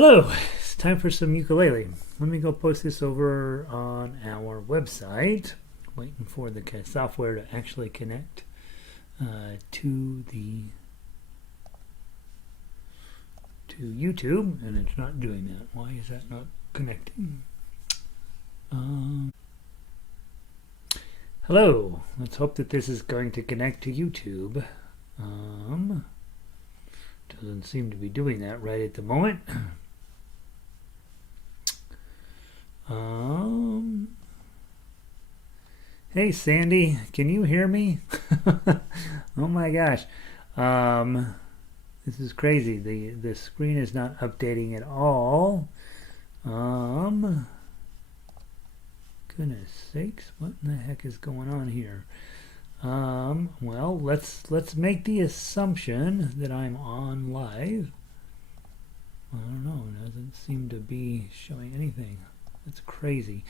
Hello, it's time for some ukulele. Let me go post this over on our website. Waiting for the software to actually connect to YouTube, and it's not doing that. Why is that not connecting? Hello. Let's hope that this is going to connect to YouTube. Doesn't seem to be doing that right at the moment. Hey Sandy, can you hear me? Oh my gosh. This is crazy. The screen is not updating at all. Goodness sakes, what in the heck is going on here? Well, let's make the assumption that I'm on live. I don't know, it doesn't seem to be showing anything. That's crazy.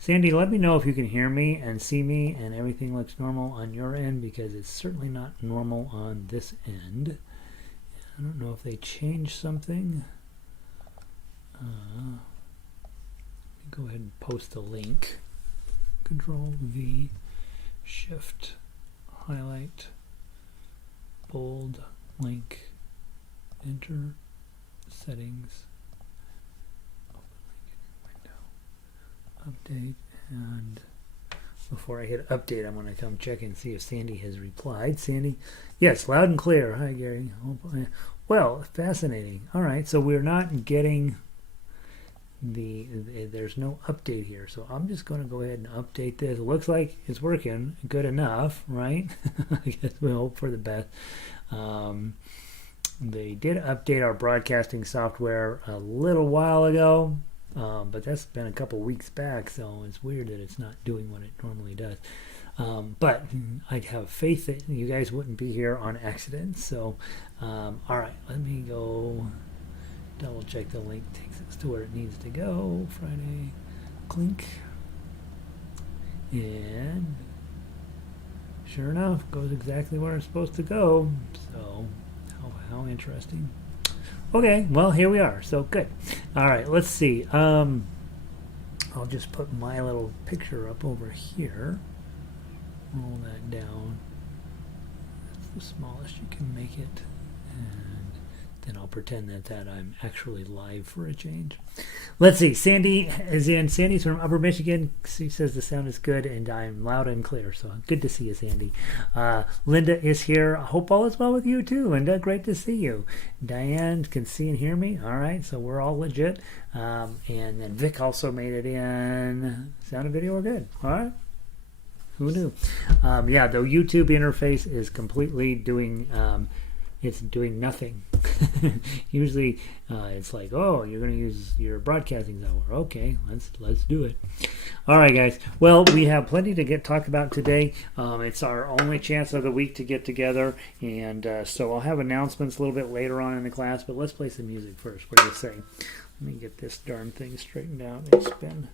Sandy, let me know if you can hear me and see me and everything looks normal on your end, because it's certainly not normal on this end. I don't know if they changed something. Let me go ahead and post a link. Control V, Shift, highlight, bold, link, enter, settings, update, and before I hit update, I'm going to come check and see if Sandy has replied. Sandy, yes, loud and clear. Hi, Gary. Well, fascinating. All right, so we're not getting there's no update here, so I'm just going to go ahead and update this. It looks like it's working good enough, right? I guess we hope for the best. They did update our broadcasting software a little while ago, but that's been a couple weeks back, so it's weird that it's not doing what it normally does. But I have faith that you guys wouldn't be here on accident. So, all right, let me go double check the link takes us to where it needs to go. Friday, clink, and sure enough, goes exactly where it's supposed to go. So, how interesting. Okay, well, here we are. So good. All right, let's see. I'll just put my little picture up over here. Roll that down. That's the smallest you can make it. And then I'll pretend that I'm actually live for a change. Let's see. Sandy is in. Sandy's from Upper Michigan. She says the sound is good and I'm loud and clear. So good to see you, Sandy. Linda is here. I hope all is well with you too, Linda. Great to see you. Diane can see and hear me. All right. So we're all legit. And then Vic also made it in. Sound and video are good. All right. Who knew? Yeah, the YouTube interface is completely doing... it's doing nothing. Usually it's like, oh, you're going to use your broadcasting software. Okay, let's do it. All right, guys. Well, we have plenty to talk about today. It's our only chance of the week to get together, and so I'll have announcements a little bit later on in the class, but let's play some music first. What do you say? Let me get this darn thing straightened out. It's been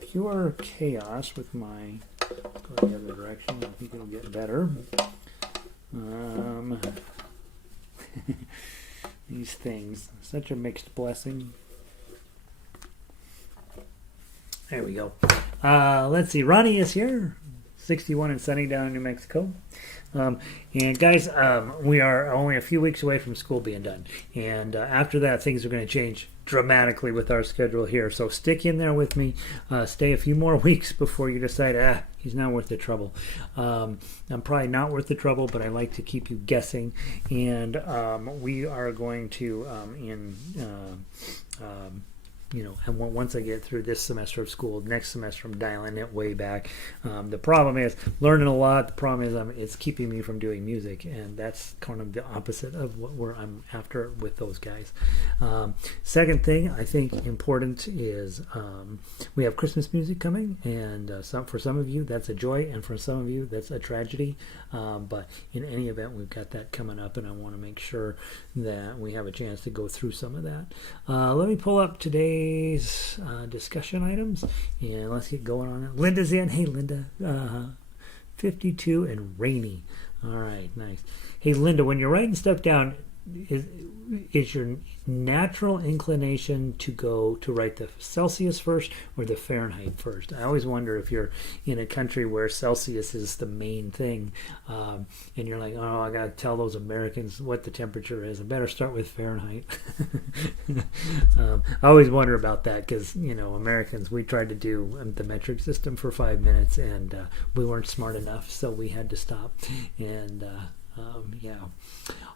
pure chaos with my... Go the other direction. I think it'll get better. These things, such a mixed blessing. There we go. Let's see. Ronnie is here. 61 and sunny down in New Mexico. And guys, we are only a few weeks away from school being done. And after that, things are going to change dramatically with our schedule here. So stick in there with me. Stay a few more weeks before you decide, he's not worth the trouble. I'm probably not worth the trouble, but I like to keep you guessing. And we are going to, and once I get through this semester of school, next semester I'm dialing it way back. The problem is learning a lot. The problem is it's keeping me from doing music, and that's kind of the opposite of what I'm after with those guys. Second thing I think important is we have Christmas music coming, and for some of you that's a joy, and for some of you that's a tragedy. But in any event, we've got that coming up, and I want to make sure that we have a chance to go through some of that. Let me pull up today's discussion items, and let's get going on it. Linda's in. Hey, Linda. 52 and rainy. All right, nice. Hey, Linda, when you're writing stuff down, is your natural inclination to write the Celsius first or the Fahrenheit first? I always wonder if you're in a country where Celsius is the main thing, and you're like, oh, I got to tell those Americans what the temperature is. I better start with Fahrenheit. I always wonder about that because, Americans, we tried to do the metric system for 5 minutes and we weren't smart enough, so we had to stop. And yeah.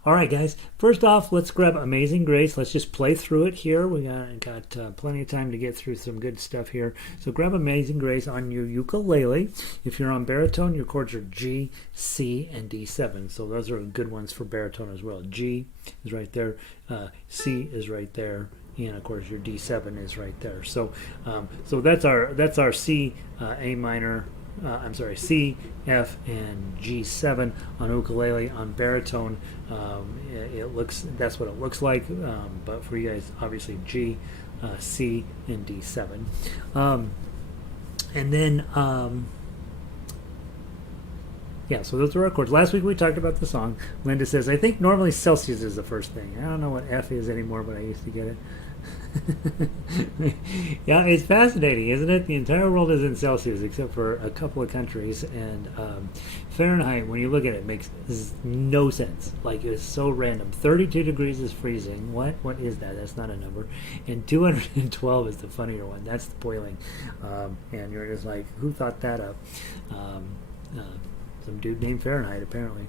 All right, guys. First off, let's grab Amazing Grace. Let's just play through it here. We got plenty of time to get through some good stuff here. So grab Amazing Grace on your ukulele. If you're on baritone, your chords are G, C, and D7. So those are good ones for baritone as well. G is right there. C is right there. And of course, your D7 is right there. So, so that's our C, A minor. C, F, and G7 on ukulele. On baritone, that's what it looks like. But for you guys, obviously G, C, and D7. And then, yeah, so those are our chords. Last week we talked about the song. Linda says, I think normally Celsius is the first thing. I don't know what F is anymore, but I used to get it. Yeah, it's fascinating, isn't it? The entire world is in Celsius except for a couple of countries, and Fahrenheit, when you look at it, makes no sense. Like, it's so random. 32 degrees is freezing. What is that? That's not a number. And 212 is the funnier one. That's the boiling. And you're just like, who thought that up? Some dude named Fahrenheit, apparently.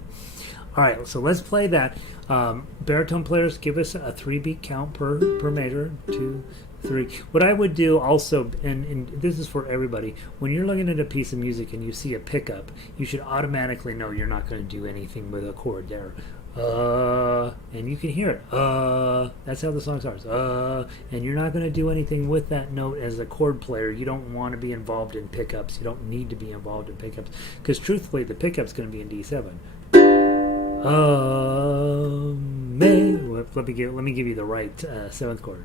All right, so let's play that. Baritone players, give us a 3-beat count per measure. 2, 3. What I would do also, and this is for everybody, when you're looking at a piece of music and you see a pickup, you should automatically know you're not going to do anything with a chord there. And you can hear it. That's how the song starts. And you're not going to do anything with that note as a chord player. You don't want to be involved in pickups. You don't need to be involved in pickups because truthfully, the pickup's going to be in D7. Let me give you the right 7th chord.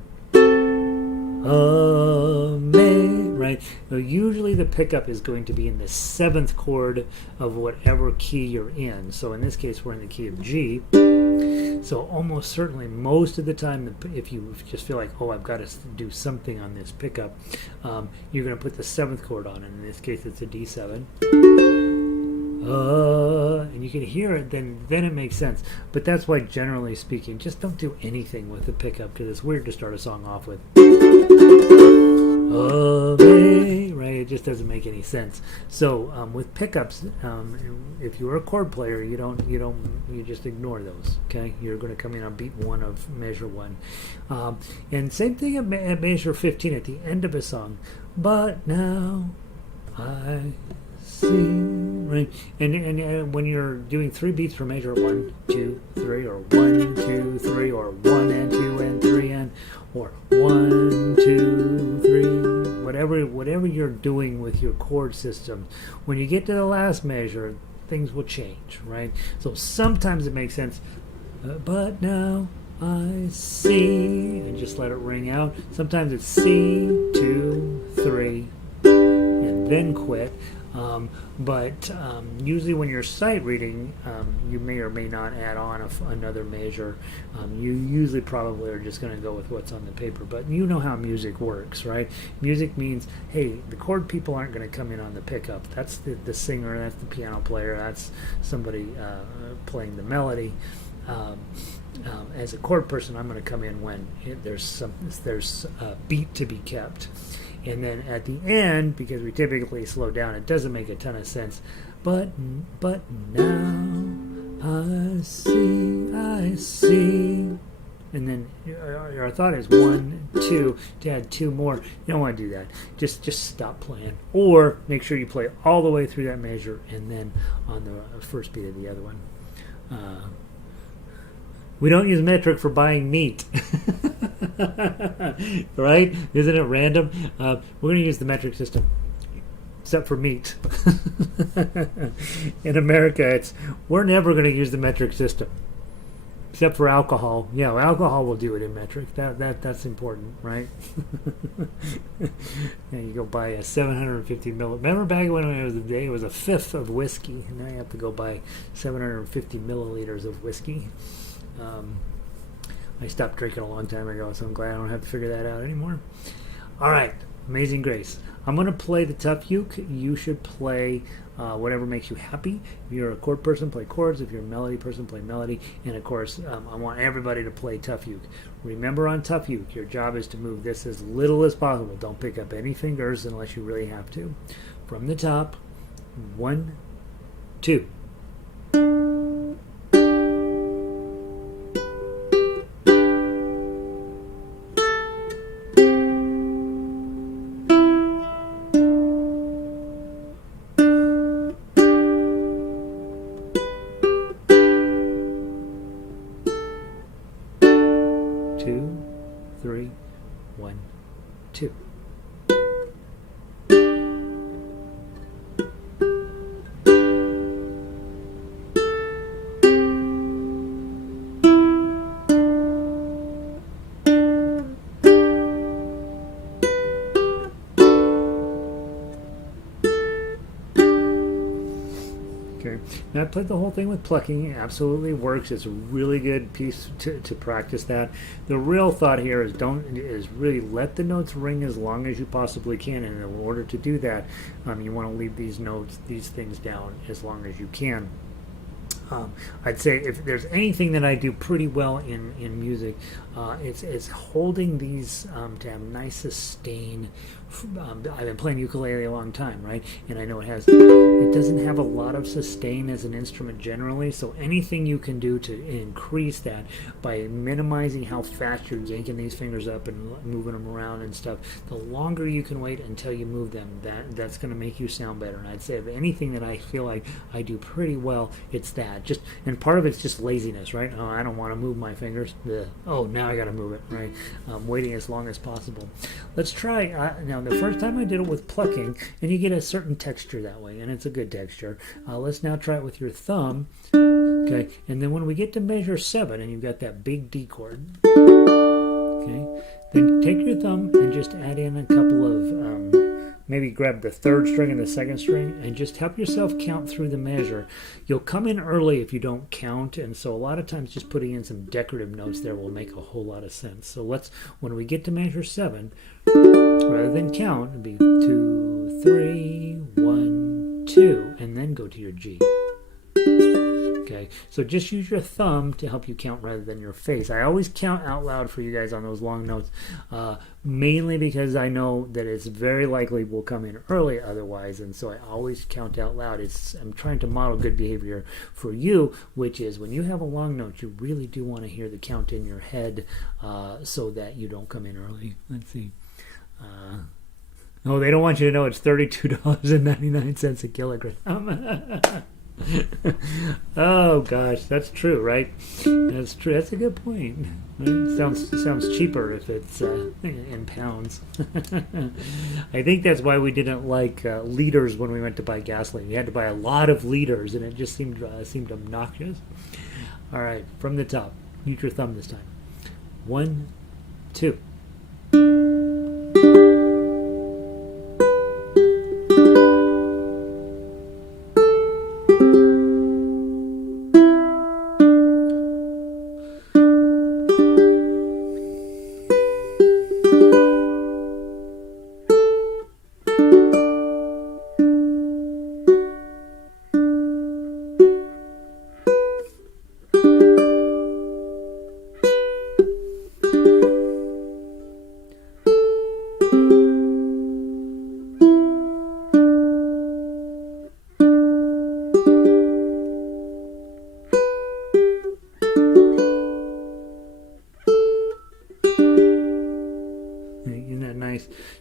Right. Now, usually the pickup is going to be in the 7th chord of whatever key you're in. So in this case, we're in the key of G. So almost certainly, most of the time, if you just feel like, oh, I've got to do something on this pickup, you're going to put the 7th chord on, and in this case, it's a D7. And you can hear it, then it makes sense. But that's why, generally speaking, just don't do anything with the pickup because it's weird to start a song off with. Right? It just doesn't make any sense. So with pickups, if you're a chord player, you just ignore those. Okay, you're going to come in on beat 1 of measure 1, and same thing at measure 15 at the end of a song. But now I see. Right, and when you're doing 3 beats per measure, 1, 2, 3, or 1, 2, 3, or 1 and 2 and 3 and, or 1, 2, 3, whatever you're doing with your chord system, when you get to the last measure, things will change, right? So sometimes it makes sense, but now I see, and just let it ring out. Sometimes it's C, 2, 3, and then quit. But usually when you're sight reading, you may or may not add on another measure. You usually probably are just going to go with what's on the paper. But you know how music works, right? Music means, hey, the chord people aren't going to come in on the pickup. That's the singer, that's the piano player, that's somebody playing the melody. As a chord person, I'm going to come in when there's a beat to be kept. And then at the end, because we typically slow down, it doesn't make a ton of sense. But now I see. And then our thought is 1, 2, to add 2 more. You don't want to do that. Just stop playing. Or make sure you play all the way through that measure and then on the first beat of the other one. We don't use metric for buying meat. Right? Isn't it random? We're going to use the metric system. Except for meat. In America, we're never going to use the metric system. Except for alcohol. Yeah, alcohol will do it in metric. That's important, right? And you go buy a 750 milliliter. Remember back when it was a fifth of whiskey, and now you have to go buy 750 milliliters of whiskey. I stopped drinking a long time ago, so I'm glad I don't have to figure that out anymore. All right, Amazing Grace. I'm going to play the tough uke. You should play whatever makes you happy. If you're a chord person, play chords. If you're a melody person, play melody. And of course, I want everybody to play tough uke. Remember, on tough uke, your job is to move this as little as possible. Don't pick up any fingers unless you really have to. From the top, 1, 2. 2, 3, 1, 2. Okay. Now I played the whole thing with plucking. It absolutely works. It's a really good piece to practice that. The real thought here is really let the notes ring as long as you possibly can, and in order to do that, you want to leave these things down as long as you can. I'd say if there's anything that I do pretty well in music, it's holding these to have nice sustain. I've been playing ukulele a long time, right? And I know it doesn't have a lot of sustain as an instrument generally, so anything you can do to increase that by minimizing how fast you're yanking these fingers up and moving them around and stuff, the longer you can wait until you move them, that's going to make you sound better. And I'd say if anything that I feel like I do pretty well, it's that. And part of it's just laziness, right? Oh, I don't want to move my fingers. Oh, now I got to move it, right? Waiting as long as possible. Let's try now. The first time I did it with plucking, and you get a certain texture that way, and it's a good texture. Let's now try it with your thumb, okay? And then when we get to measure 7, and you've got that big D chord, okay? Then take your thumb and just add in a couple of, maybe grab the 3rd string and the 2nd string, and just help yourself count through the measure. You'll come in early if you don't count, and so a lot of times just putting in some decorative notes there will make a whole lot of sense. So when we get to measure 7, rather than count, it'd be 2, 3, 1, 2, and then go to your G. Okay, so just use your thumb to help you count rather than your face. I always count out loud for you guys on those long notes, mainly because I know that it's very likely we'll come in early otherwise, and so I always count out loud. I'm trying to model good behavior for you, which is when you have a long note, you really do want to hear the count in your head so that you don't come in early. Let's see. Oh, they don't want you to know it's $32.99 a kilogram. Oh gosh, that's true, right? That's true. That's a good point. It sounds cheaper if it's in pounds. I think that's why we didn't like liters when we went to buy gasoline. We had to buy a lot of liters, and it just seemed obnoxious. All right, from the top, use your thumb this time. 1, 2.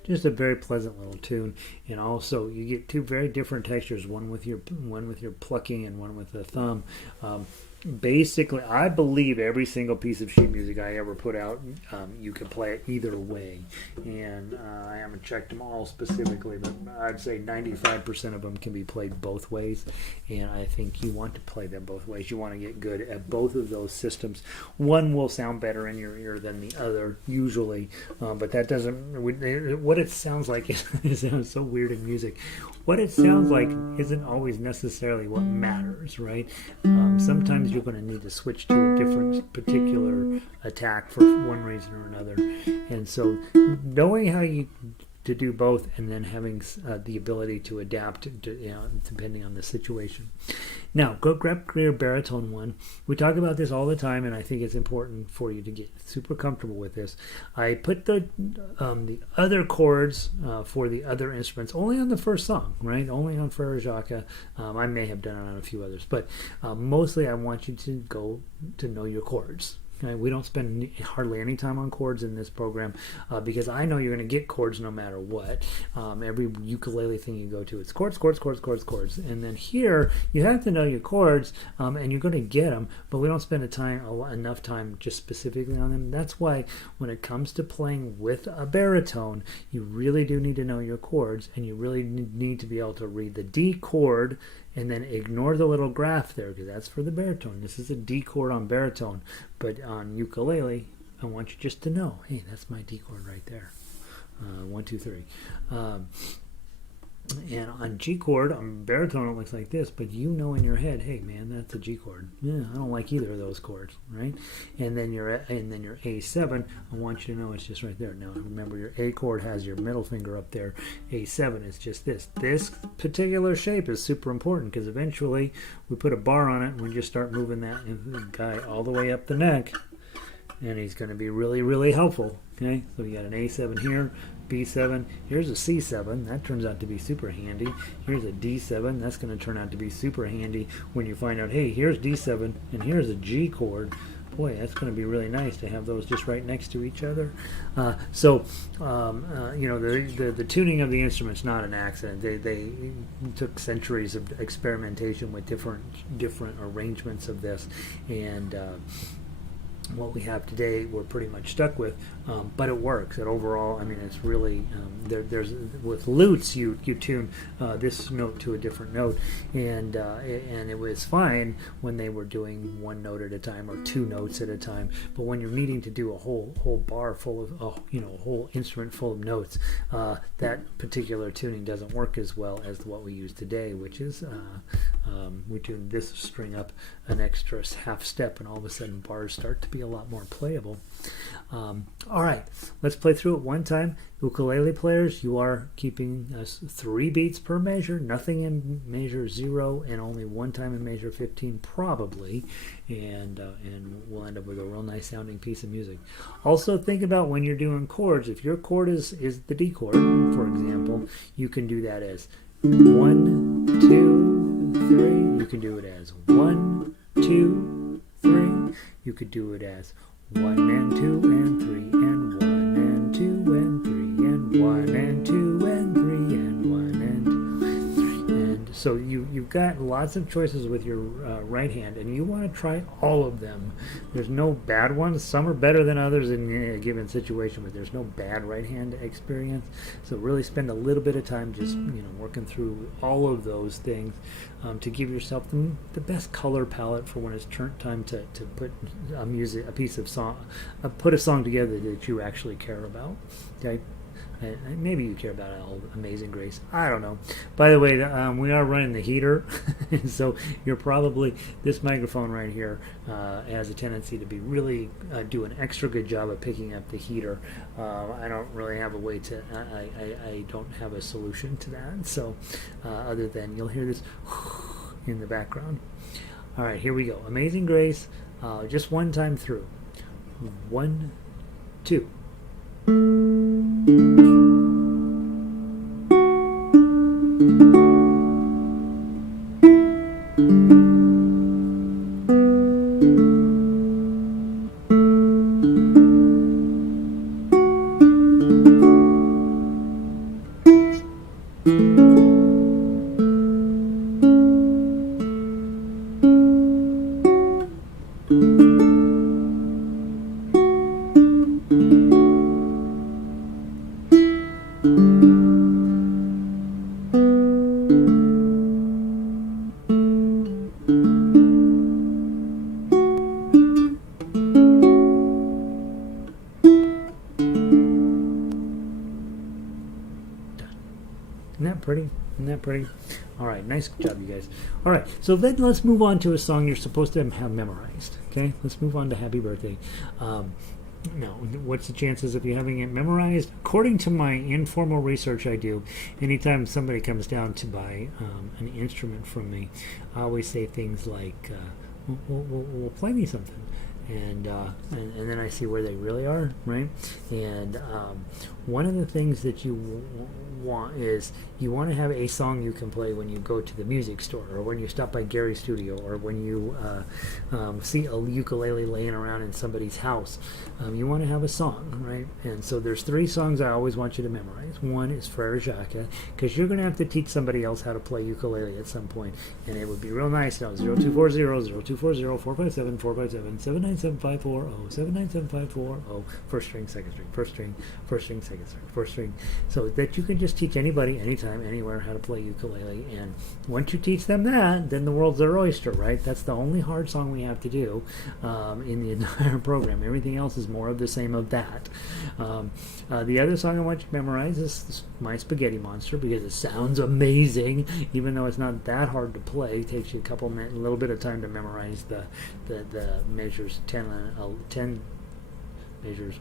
Just a very pleasant little tune, and also you get 2 very different textures, one with your plucking and one with the thumb. Basically, I believe every single piece of sheet music I ever put out, you can play it either way, and I haven't checked them all specifically, but I'd say 95% of them can be played both ways, and I think you want to play them both ways. You want to get good at both of those systems. One will sound better in your ear than the other, usually, but that doesn't, what it sounds like, it sounds so weird in music, what it sounds like isn't always necessarily what matters, right? Sometimes because you're going to need to switch to a different particular attack for one reason or another. And so knowing how to do both, and then having the ability to adapt to, depending on the situation. Now, go grab your baritone one. We talk about this all the time, and I think it's important for you to get super comfortable with this. I put the other chords for the other instruments only on the first song, right? Only on Frere Jacques. I may have done it on a few others, but mostly I want you to go to know your chords. Okay, we don't spend hardly any time on chords in this program because I know you're going to get chords no matter what. Every ukulele thing you go to, it's chords, chords, chords, chords, chords. And then here, you have to know your chords, and you're going to get them, but we don't spend enough time just specifically on them. That's why when it comes to playing with a baritone, you really do need to know your chords, and you really need to be able to read the D chord and then ignore the little graph there, because that's for the baritone. This is a D chord on baritone, but on ukulele, I want you just to know, hey, that's my D chord right there. 1, 2, 3. And on G chord, on baritone, it looks like this, but you know in your head, hey man, that's a G chord. Yeah, I don't like either of those chords, right? And then your A7, I want you to know it's just right there. Now remember, your A chord has your middle finger up there. A7 is just this. This particular shape is super important because eventually we put a bar on it and we just start moving that guy all the way up the neck, and he's going to be really, really helpful. Okay, so you got an A7 here, B7, here's a C7, that turns out to be super handy. Here's a D7, that's going to turn out to be super handy when you find out, hey, here's D7 and here's a G chord. Boy, that's going to be really nice to have those just right next to each other. The tuning of the instrument's not an accident. They took centuries of experimentation with different arrangements of this, and what we have today we're pretty much stuck with, but it works. And overall, I mean, it's really there's with lutes you tune this note to a different note, and it was fine when they were doing one note at a time or two notes at a time. But when you're needing to do a whole bar full of a whole instrument full of notes, that particular tuning doesn't work as well as what we use today, which is we tune this string up an extra half step, and all of a sudden bars start to be a lot more playable. All right, let's play through it one time. Ukulele players, you are keeping us 3 beats per measure, nothing in measure 0, and only one time in measure 15 probably, and we'll end up with a real nice sounding piece of music. Also think about when you're doing chords, if your chord is the D chord, for example, you can do that as 1, 2, 3. You can do it as 1, 2, 3. You could do it as 1 and 2 and 3 and 1 and 2 and 3 and 1 and 2 and 3 and 1 and 2. And so you've got lots of choices with your right hand, and you want to try all of them. There's no bad ones. Some are better than others in a given situation, but there's no bad right hand experience. So really spend a little bit of time just working through all of those things to give yourself the best color palette for when it's time to put put a song together that you actually care about. Okay. Maybe you care about Amazing Grace. I don't know. By the way, we are running the heater, so you're probably, this microphone right here has a tendency to be really do an extra good job of picking up the heater. I don't really have a way to, I don't have a solution to that, so other than you'll hear this in the background. All right, here we go. Amazing Grace, just one time through. 1, 2. pretty? Isn't that pretty? All right, nice job, you guys. All right, so then let's move on to a song you're supposed to have memorized. Okay, let's move on to Happy Birthday. Now, what's the chances of you having it memorized? According to my informal research I do, anytime somebody comes down to buy an instrument from me, I always say things like, "Well, play me something." And then I see where they really are, right? And one of the things that you want is you want to have a song you can play when you go to the music store, or when you stop by Gary's studio, or when you see a ukulele laying around in somebody's house. You want to have a song, right? And so there's 3 songs I always want you to memorize. One is Frere Jacques, because you're going to have to teach somebody else how to play ukulele at some point, and it would be real nice now. 0240-457-79754, 79754, first string, second string, first string, first string, second string, first string, so that you can just teach anybody, anytime, anywhere, how to play ukulele. And once you teach them that, then the world's their oyster, right? That's the only hard song we have to do in the entire program. Everything else is more of the same of that. The other song I want you to memorize is My Spaghetti Monster, because it sounds amazing, even though it's not that hard to play. It takes you a little bit of time to memorize the measures 10 measures,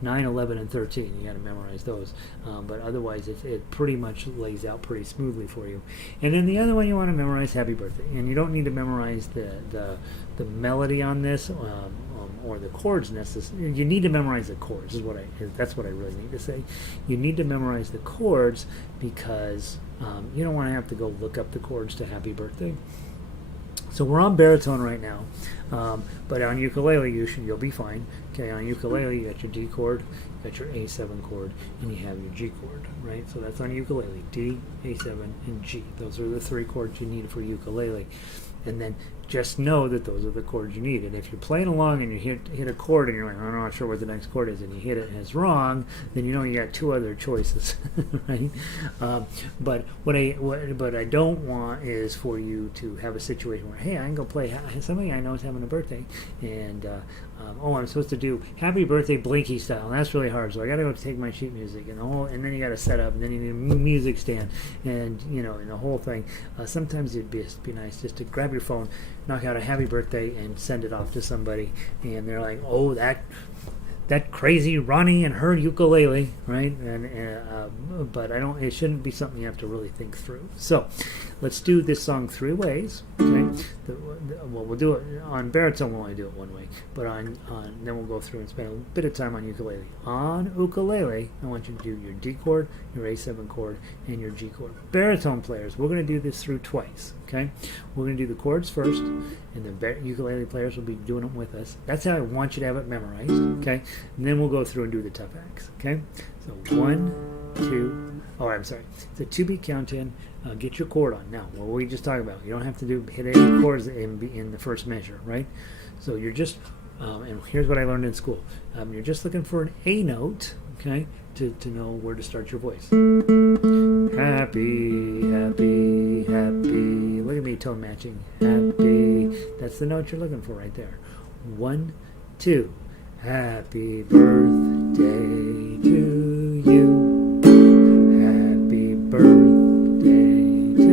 9, 11, and 13. You got to memorize those, but otherwise it pretty much lays out pretty smoothly for you. And then the other one you want to memorize, Happy Birthday, and you don't need to memorize the melody on this or the chords necessarily. You need to memorize the chords. That's what I really need to say. You need to memorize the chords because you don't want to have to go look up the chords to Happy Birthday. So we're on baritone right now, but on ukulele you'll be fine. Okay, on ukulele you got your D chord, you got your A7 chord, and you have your G chord, right? So that's on ukulele, D, A7, and G. Those are the 3 chords you need for ukulele. And then just know that those are the chords you need. And if you're playing along and you hit a chord and you're like, I'm not sure what the next chord is, and you hit it and it's wrong, then you know you got 2 other choices, right? But what I don't want is for you to have a situation where, hey, I can go play. Somebody I know is having a birthday, and I'm supposed to do Happy Birthday Blinky style, and that's really hard. So I got to go take my sheet music and then you got to set up, and then you need a music stand, and and the whole thing. Sometimes it'd be nice just to grab your phone, knock out a Happy Birthday, and send it off to somebody, and they're like, oh, that crazy Ronnie and her ukulele, right? But it shouldn't be something you have to really think through. So let's do this song 3 ways. Okay, we'll do it on baritone. We'll only do it 1 way, but then we'll go through and spend a bit of time on ukulele. On ukulele, I want you to do your D chord, your A7 chord, and your G chord. Baritone players, we're going to do this through twice. Okay, we're going to do the chords first, and the ukulele players will be doing it with us. That's how I want you to have it memorized. Okay, and then we'll go through and do the tough acts. Okay, so 1, 2. Oh, I'm sorry. It's a 2-beat count in. Get your chord on. Now, what we just talked about, you don't have to hit any chords in the first measure, right? So you're just, and here's what I learned in school. You're just looking for an A note, okay, to know where to start your voice. Happy, happy, happy. Look at me tone matching. Happy. That's the note you're looking for right there. 1, 2. Happy birthday to you. Happy birthday to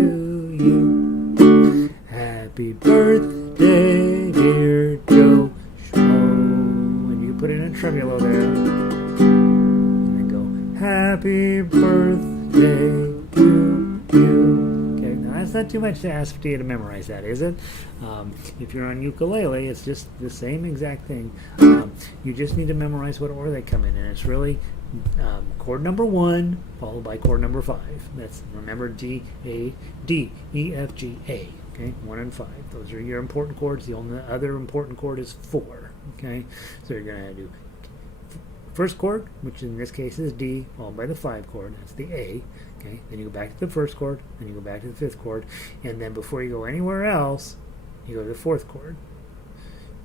you. Happy birthday, dear Joe Schmo. And you put in a tremolo there. And then go, happy birthday to you. Okay, now that's not too much to ask for you to memorize that, is it? If you're on ukulele, it's just the same exact thing. You just need to memorize what order they come in, and it's really chord number 1 followed by chord number 5. That's, remember, D, A, D, E, F, G, A. Okay, 1 and 5. Those are your important chords. The only other important chord is 4. Okay, so you're going to do first chord, which in this case is D, followed by the 5 chord. That's the A. Okay, then you go back to the first chord, then you go back to the 5th chord, and then before you go anywhere else, you go to the 4th chord.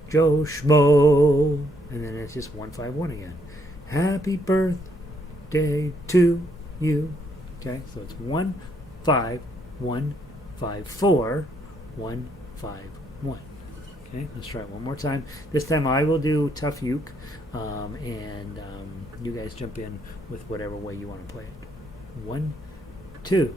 Joe Schmo, and then it's just 1, 5, 1 again. Happy birthday to you. Okay, so it's 1, 5, 1, 5, 4, 1, 5, 1. Okay, let's try it one more time. This time I will do tough uke, and you guys jump in with whatever way you want to play it. 1, 2.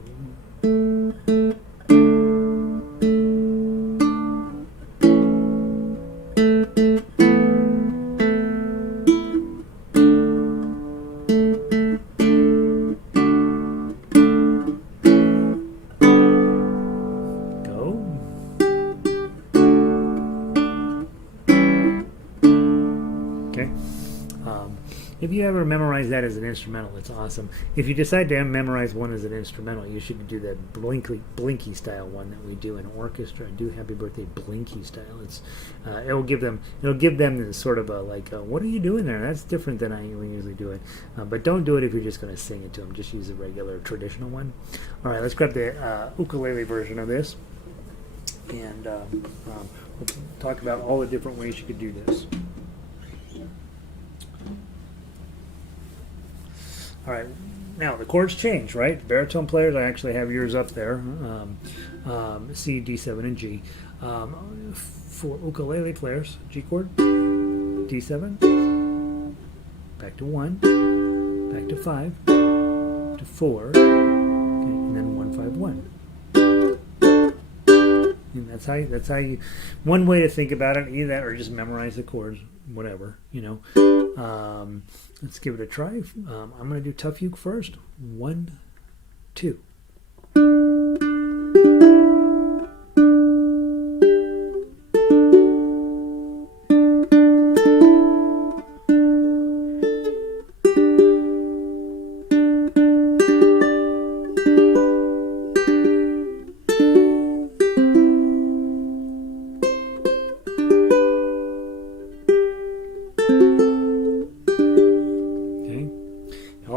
If you ever memorize that as an instrumental, it's awesome. If you decide to memorize one as an instrumental, you should do that blinky style one that we do in orchestra. Do Happy Birthday blinky style. It's it'll give them this sort of a like, what are you doing there? That's different than I usually do it. But don't do it if you're just going to sing it to them. Just use a regular traditional one. All right, let's grab the ukulele version of this, and we'll talk about all the different ways you could do this. All right, now the chords change, right? Baritone players, I actually have yours up there, C, D7, and G. For ukulele players, G chord, D7, back to 1, back to 5, to 4, okay, and then 1, 5, 1. And that's how you, one way to think about it, either that or just memorize the chords, whatever, you know. Let's give it a try. I'm going to do tough uke first. 1, 2.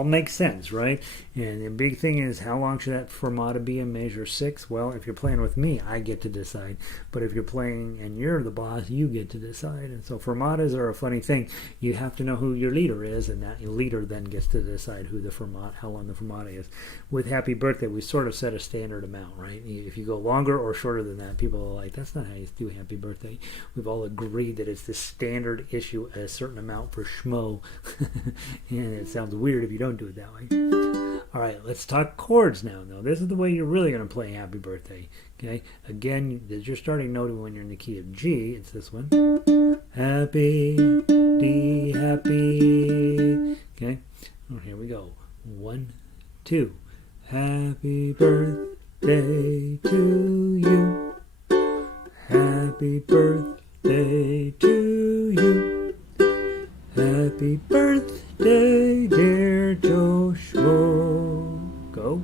Makes sense, right? And the big thing is, how long should that fermata be in measure 6? Well, if you're playing with me, I get to decide. But if you're playing and you're the boss, you get to decide. And so fermatas are a funny thing. You have to know who your leader is, and that leader then gets to decide who the fermata, how long the fermata is. With Happy Birthday, we sort of set a standard amount, right? If you go longer or shorter than that, people are like, that's not how you do Happy Birthday. We've all agreed that it's the standard issue, a certain amount for schmo. And it sounds weird if you don't do it that way. All right, let's talk chords now. Now, this is the way you're really going to play Happy Birthday. Okay, again, your starting note when you're in the key of G, it's this one. Happy, D, happy. Okay, oh, here we go. 1, 2. Happy birthday to you. Happy birthday to you. Happy birthday, dear Joshua. Go.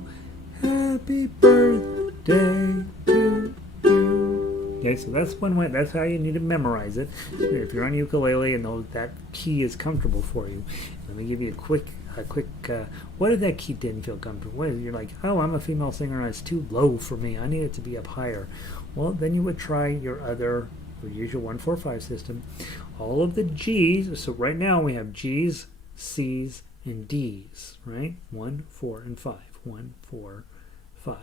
Happy birthday to you. Okay, so that's one way. That's how you need to memorize it. If you're on ukulele and that key is comfortable for you, let me give you a quick. What if that key didn't feel comfortable? What if you're like, oh, I'm a female singer and it's too low for me. I need it to be up higher. Well, then you would try your other. We'll use your 1, 4, 5 system. All of the G's. So right now we have G's, C's, and D's. Right? 1, 4, and 5. 1, 4, 5.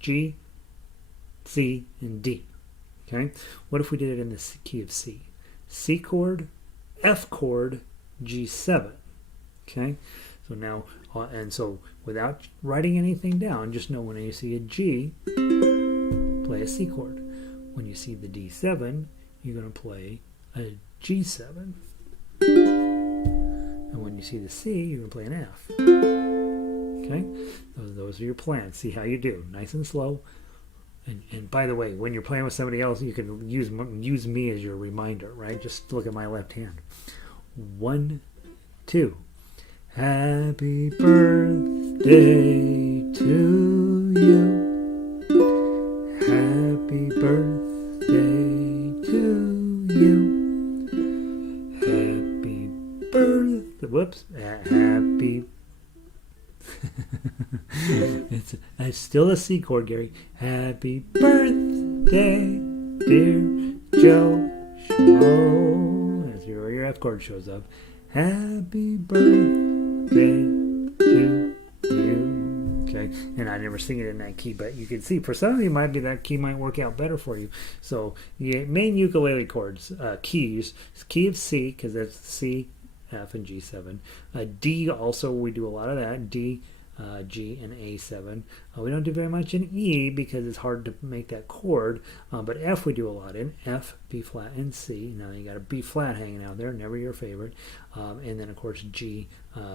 G, C, and D. Okay. What if we did it in the key of C? C chord, F chord, G7. Okay. So now, and so without writing anything down, just know when you see a G, play a C chord. When you see the D7, you're going to play a G7. And when you see the C, you're going to play an F. Okay? Those are your plans. See how you do. Nice and slow. And by the way, when you're playing with somebody else, you can use me as your reminder, right? Just look at my left hand. 1, 2. Happy birthday to you. Happy birthday to you. Happy birthday. Whoops. Happy. It's still a C chord, Gary. Happy birthday, dear Joe Schmo. That's where your F chord shows up. Happy birthday to you. Okay, and I never sing it in that key, but you can see for some of you that key might work out better for you. So the main ukulele chords, keys, key of C, because that's C, F, and G7. D also, we do a lot of that. D, G, and A7. We don't do very much in E because it's hard to make that chord, but F we do a lot in. F, B flat, and C. Now you got a B flat hanging out there, never your favorite. And then of course G,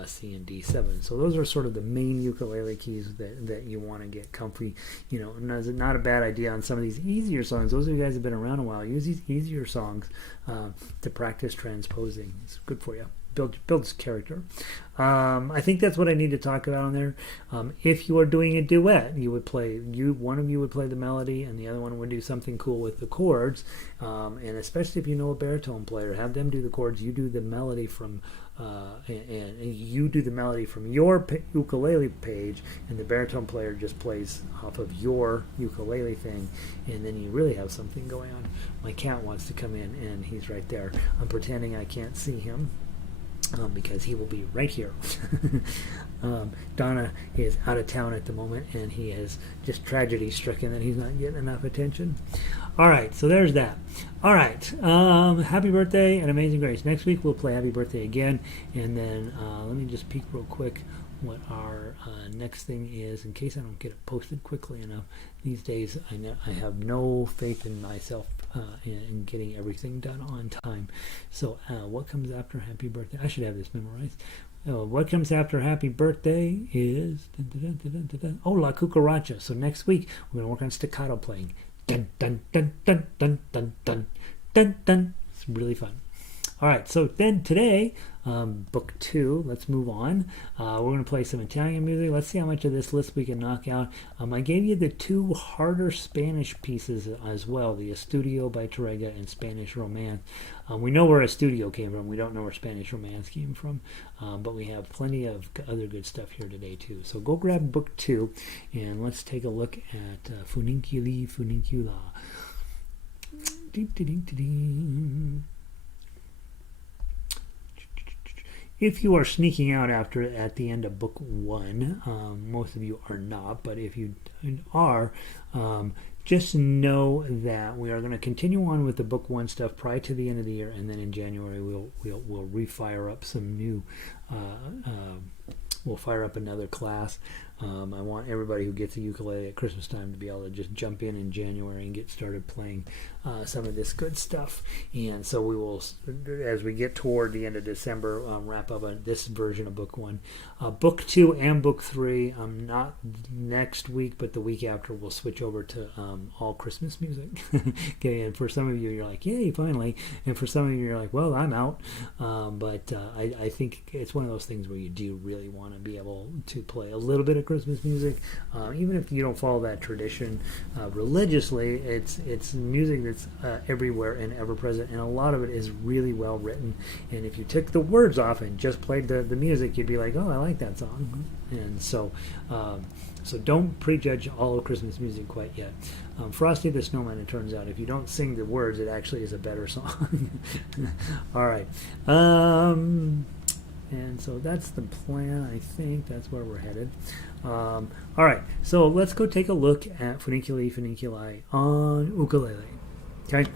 C, and D7. So those are sort of the main ukulele keys that you want to get comfy. And it's not a bad idea on some of these easier songs. Those of you guys have been around a while, use these easier songs to practice transposing. It's good for you. Builds character. I think that's what I need to talk about on there. If you are doing a duet, one of you would play the melody and the other one would do something cool with the chords. And especially if you know a baritone player, have them do the chords. You do the melody from and you do the melody from your ukulele page, and the baritone player just plays off of your ukulele thing, and then you really have something going on. My cat wants to come in, and he's right there. I'm pretending I can't see him. Because he will be right here. Donna is out of town at the moment, and he is just tragedy stricken that he's not getting enough attention. All right, so there's that. All right, happy birthday and Amazing Grace. Next week we'll play Happy Birthday again, and then let me just peek real quick what our next thing is in case I don't get it posted quickly enough. These days I have no faith in myself in getting everything done on time. So what comes after Happy Birthday? I should have this memorized. What comes after Happy Birthday is La Cucaracha. So next week we're going to work on staccato playing. Dun dun dun dun dun dun dun dun dun. It's really fun. All right, so then today, book 2, let's move on. We're going to play some Italian music. Let's see how much of this list we can knock out. I gave you the 2 harder Spanish pieces as well, the Estudio by Tarrega and Spanish Romance. We know where Estudio came from. We don't know where Spanish Romance came from, but we have plenty of other good stuff here today too. So go grab book 2, and let's take a look at Funiculì, Funiculà. If you are sneaking out at the end of book 1, most of you are not, but if you are, just know that we are going to continue on with the book 1 stuff prior to the end of the year, and then in January we'll refire up some new. We'll fire up another class. I want everybody who gets a ukulele at Christmas time to be able to just jump in January and get started playing some of this good stuff. And so we will, as we get toward the end of December, wrap up on this version of book 1. Book 2 and book 3, not next week, but the week after, we'll switch over to all Christmas music. Okay, and for some of you, you're like, yay, finally. And for some of you, you're like, well, I'm out. But I think it's one of those things where you do really want to be able to play a little bit of Christmas music, even if you don't follow that tradition religiously. It's music that's everywhere and ever present, and a lot of it is really well written. And if you took the words off and just played the music, you'd be like, oh, I like that song. And so don't prejudge all of Christmas music quite yet. Frosty the Snowman, it turns out, if you don't sing the words, it actually is a better song. All right. And so that's the plan. I think that's where we're headed. All right, so let's go take a look at Funiculì, Funiculai on ukulele. Okay,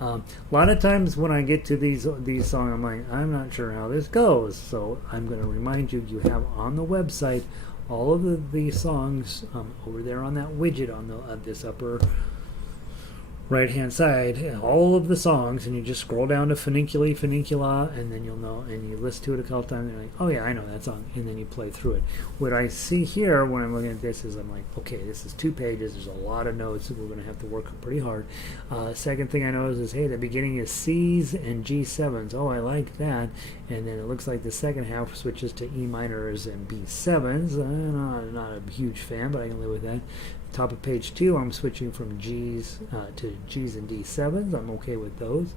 a lot of times when I get to these songs, I'm like, I'm not sure how this goes. So I'm going to remind you, you have on the website all of the songs over there on that widget on this upper right hand side, all of the songs, and you just scroll down to Funiculì, Funiculà, and then you'll know, and you listen to it a couple times, and you're like, oh yeah, I know that song, and then you play through it. What I see here when I'm looking at this is I'm like, okay, this is 2 pages, there's a lot of notes that we're going to have to work pretty hard. Second thing I notice is, hey, the beginning is C's and G7s. Oh, I like that. And then it looks like the second half switches to E minors and B7s. I'm not a huge fan, but I can live with that. Top of page 2, I'm switching from G's to G's and D7s. I'm okay with those.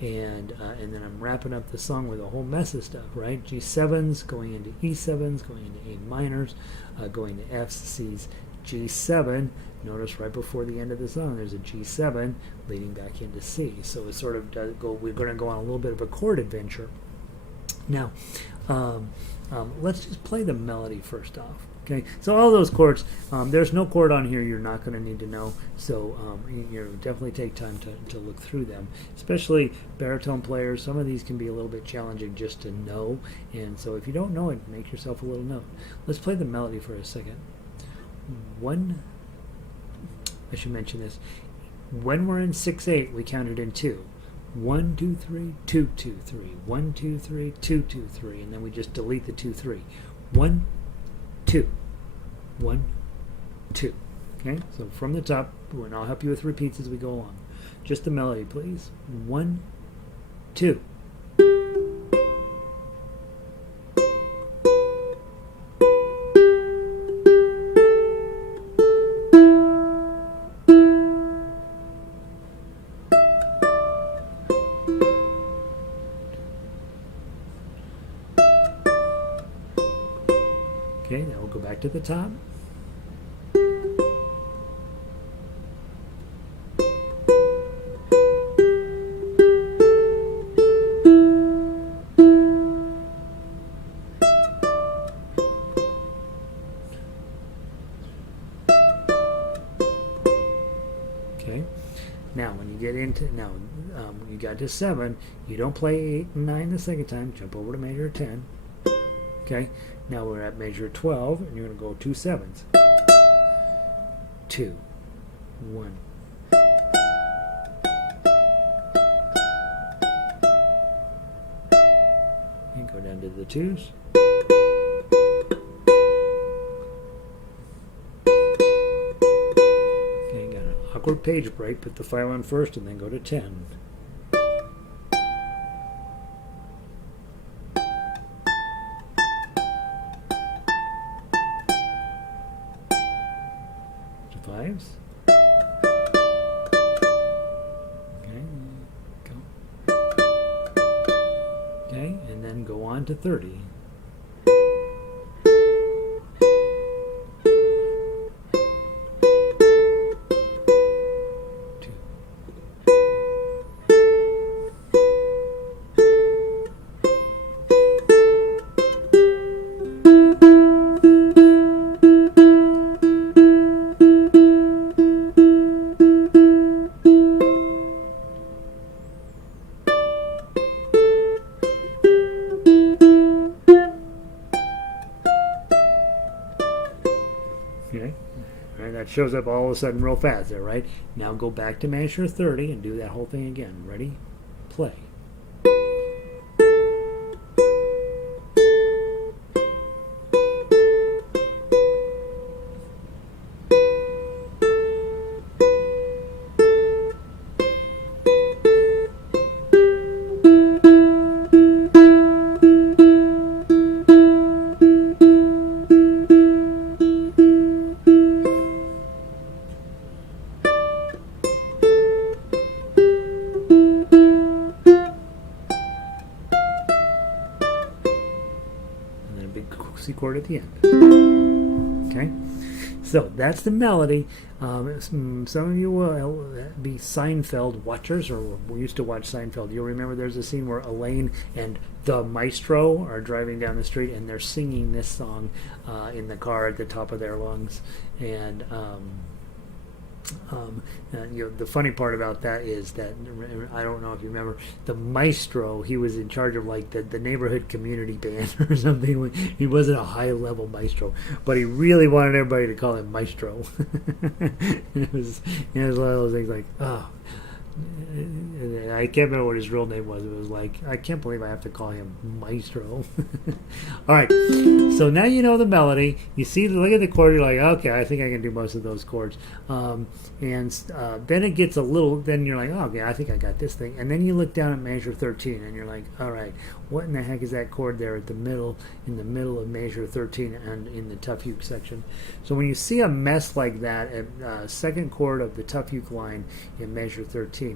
And then I'm wrapping up the song with a whole mess of stuff, right? G7s going into E7s, going into A minors, going to F's, C's, G7. Notice right before the end of the song, there's a G7 leading back into C. So it sort of does go. We're going to go on a little bit of a chord adventure. Now, let's just play the melody first off. Okay, so all those chords, there's no chord on here you're not going to need to know, so you definitely take time to look through them, especially baritone players. Some of these can be a little bit challenging just to know, and so if you don't know it, make yourself a little note. Let's play the melody for a second. I should mention this. When we're in 6/8, we count it in 2. 1, 2, 3, 2, 2, 3. 1, 2, 3, 2, 2, 3, and then we just delete the 2, 3. 1, 2, 1, 2. Okay, so from the top, and I'll help you with repeats as we go along. Just the melody, please. 1, 2. Okay, now we'll go back to the top. Okay, now when you get into, when you got to 7, you don't play 8 and 9 the second time, jump over to measure 10. Okay, now we're at measure 12, and you're going to go 2 7s. 2, 1. And go down to the 2s. Okay, got an awkward page break, put the 5 on first, and then go to 10. Fives. Okay, go. Okay, and then go on to 30. Okay, all right, that shows up all of a sudden real fast there, right? Now go back to measure 30 and do that whole thing again. Ready? Play. C chord at the end. Okay, so that's the melody. Some of you will be Seinfeld watchers, or we used to watch Seinfeld. You'll remember there's a scene where Elaine and the maestro are driving down the street, and they're singing this song in the car at the top of their lungs. And the funny part about that is that, I don't know if you remember, the maestro, he was in charge of like the neighborhood community band or something. He wasn't a high level maestro, but he really wanted everybody to call him maestro. It was one of those things like, oh, I can't remember what his real name was. It was like, I can't believe I have to call him Maestro. All right, so now you know the melody. You see, look at the chord. You're like, okay, I think I can do most of those chords. And then it gets a little. Then you're like, oh, okay, I think I got this thing. And then you look down at measure 13, and you're like, all right, what in the heck is that chord there at the middle, in the middle of measure 13, and in the tough uke section? So when you see a mess like that at second chord of the tough uke line in measure 13.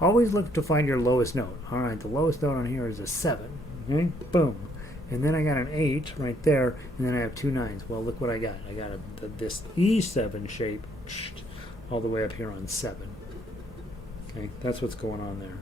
Always look to find your lowest note. All right, the lowest note on here is a 7. Okay? Boom. And then I got an 8 right there, and then I have 2 9s. Well, look what I got. I got this E7 shape all the way up here on 7. Okay, that's what's going on there.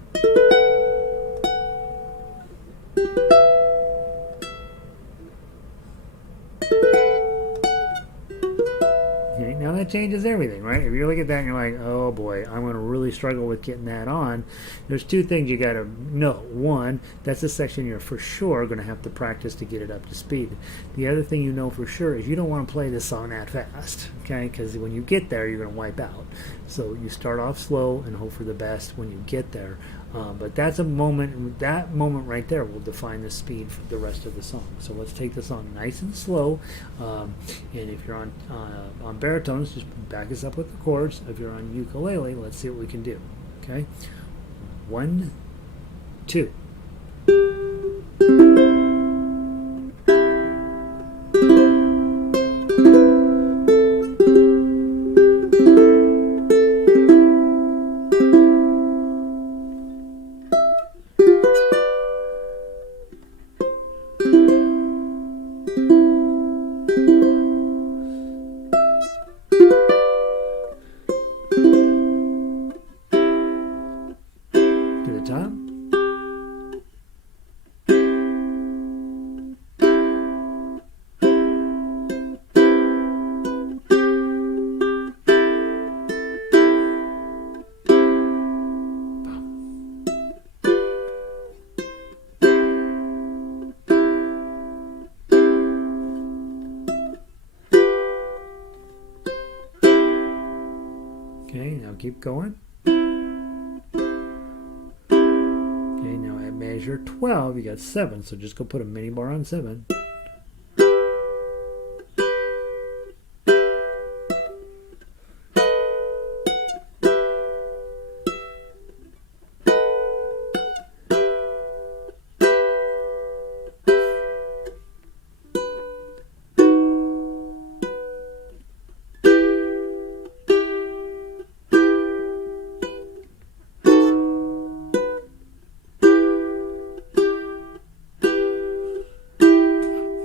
that changes everything, right? If you look at that and you're like, oh boy, I'm going to really struggle with getting that on, there's two things you got to know. One, that's a section you're for sure going to have to practice to get it up to speed. The other thing you know for sure is you don't want to play this song that fast, okay? Because when you get there, you're going to wipe out. So you start off slow and hope for the best when you get there. But that's a moment, that moment right there will define the speed for the rest of the song. So let's take the song nice and slow. And if you're on baritones, just back us up with the chords. If you're on ukulele, let's see what we can do. Okay? 1, 2. Okay, now keep going. Okay, now at measure 12, you got 7, so just go put a mini bar on 7.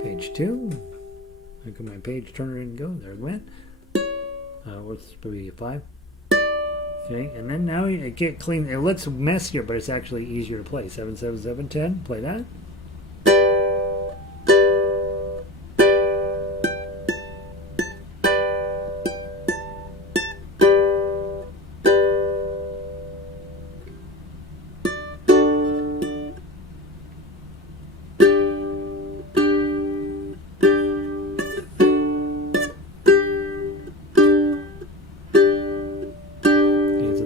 Page 2. Look at my page turner and go. There it went. What's probably a 5? Okay, and then now you get clean. It looks messier, but it's actually easier to play. 7, 7, 7, 10. Play that.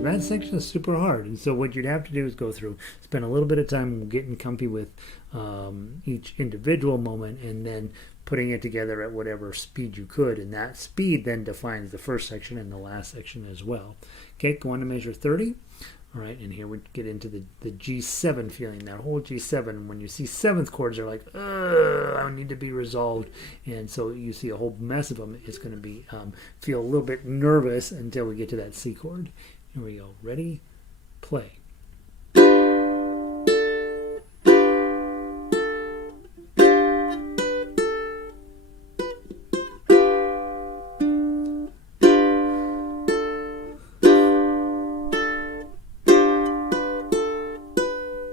That section is super hard, and so what you'd have to do is go through, spend a little bit of time getting comfy with each individual moment, and then putting it together at whatever speed you could, and that speed then defines the first section and the last section as well. Okay, go on to measure 30. All right, and here we get into the G7 feeling. That whole G7, when you see 7th chords, they're like, I need to be resolved. And so you see a whole mess of them. It's going to be feel a little bit nervous until we get to that C chord. Here we go. Ready? Play.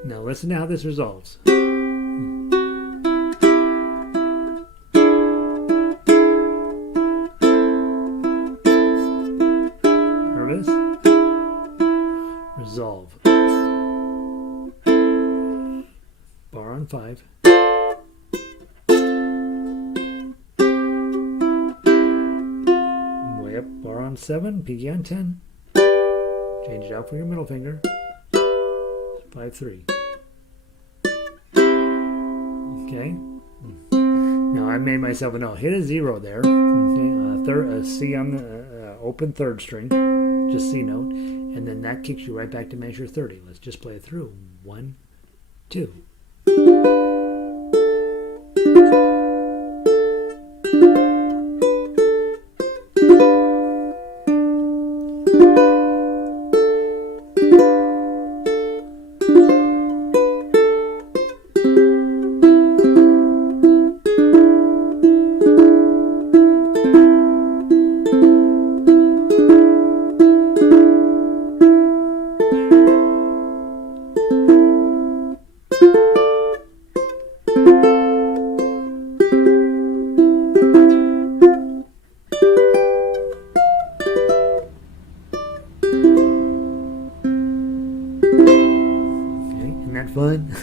Now listen to how this resolves. Nervous? Resolve. Bar on 5. Way up, bar on 7, PG on 10. Change it out for your middle finger. 5-3. Okay. Now I made myself a note. Hit a 0 there. Okay. C on the open 3rd string. Just C note. And then that kicks you right back to measure 30. Let's just play it through. 1, 2. fun?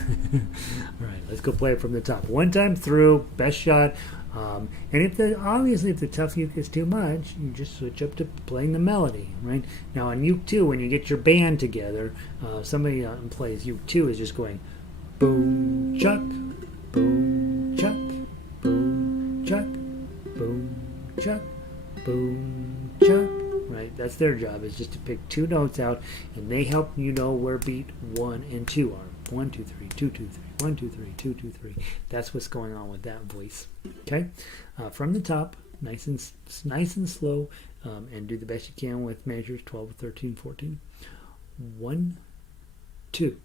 All right, let's go play it from the top. One time through, best shot. And obviously if the tough uke is too much, you just switch up to playing the melody, right? Now on uke 2, when you get your band together, somebody plays uke 2 is just going boom, chuck, boom, chuck, boom, chuck, boom, chuck, boom, chuck, right? That's their job, is just to pick 2 notes out, and they help you know where beat 1 and 2 are. 1, 2, 3, 2, 2, 3, 1, 2, 3, 2, 2, 3. That's what's going on with that voice. Okay, from the top, nice and slow, and do the best you can with measures 12, 13, 14. 1, 2.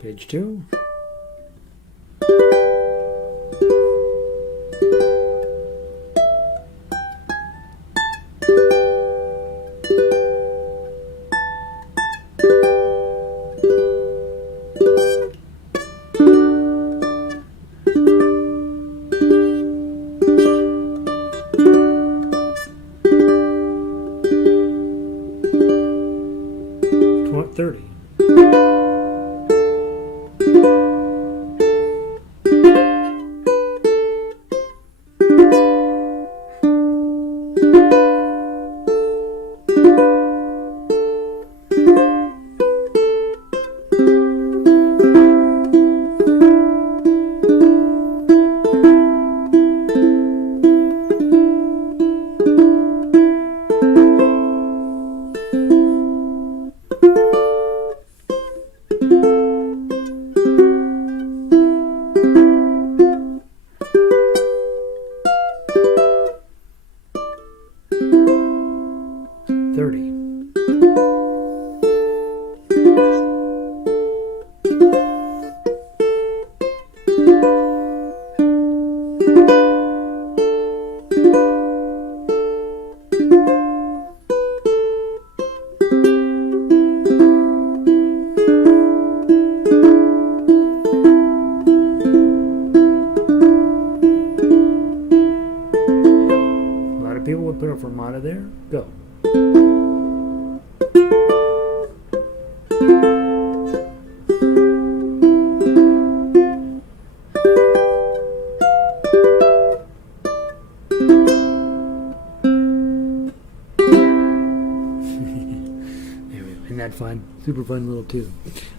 Page 2. Fermata there. Go. Isn't that fun? Super fun little tune.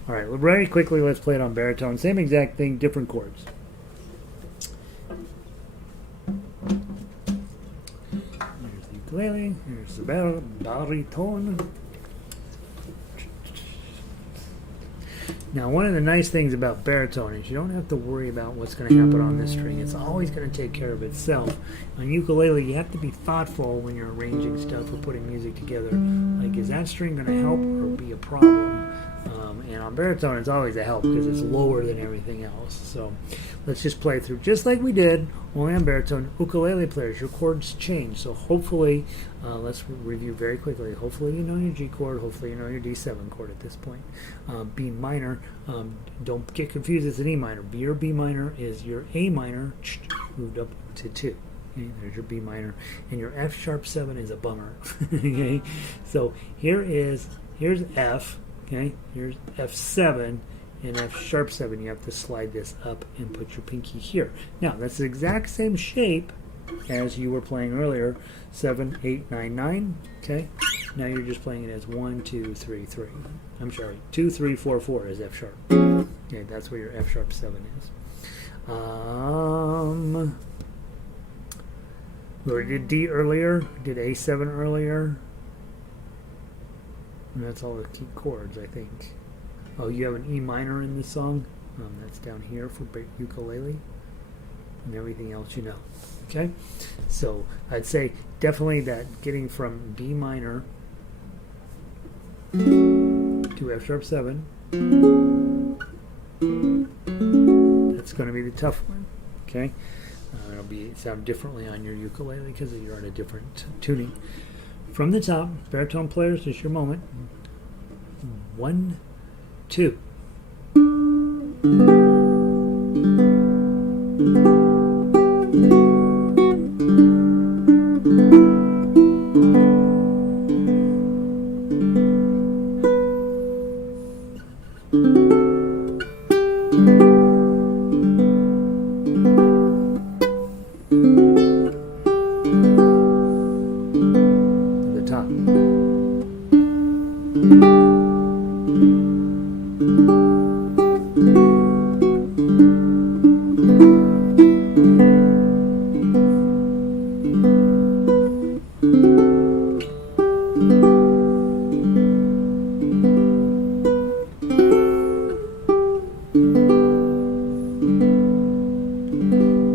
All right, very quickly, let's play it on baritone. Same exact thing, different chords. Ukulele, here's the baritone. Now, one of the nice things about baritone is you don't have to worry about what's going to happen on this string. It's always going to take care of itself. On ukulele, you have to be thoughtful when you're arranging stuff or putting music together. Like, is that string going to help or be a problem? And on baritone, it's always a help because it's lower than everything else. So let's just play through just like we did, only on baritone. Ukulele players, your chords change. So hopefully, let's review very quickly. Hopefully you know your G chord. Hopefully you know your D7 chord at this point. B minor, don't get confused, it's an E minor. B or B minor is your A minor moved up to 2. Okay, there's your B minor, and your F sharp 7 is a bummer. Okay, so here's F. Okay, here's F7 and F sharp 7. You have to slide this up and put your pinky here. Now that's the exact same shape as you were playing earlier, 7, 8, 9, 9. Okay, now you're just playing it as 1, 2, 3, 3. I'm sorry, 2, 3, 4, 4 is F sharp. Okay, that's where your F sharp 7 is. We did D earlier, did A7 earlier. And that's all the key chords, I think. Oh, you have an E minor in this song. That's down here for ukulele. And everything else you know. Okay? So I'd say definitely that getting from B minor to F sharp 7, that's going to be the tough one. Okay? It'll sound differently on your ukulele because you're on a different tuning. From the top, baritone players, just your moment. 1, 2. The top.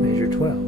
Major 12.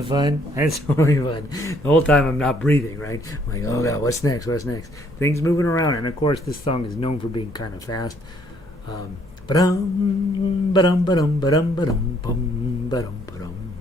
Fun. That's really fun. The whole time I'm not breathing, right? I'm like, oh god, what's next? What's next? Things moving around, and of course, this song is known for being kind of fast. Ba-dum, ba-dum, ba-dum, ba-dum, ba-dum, bum, ba-dum, ba-dum,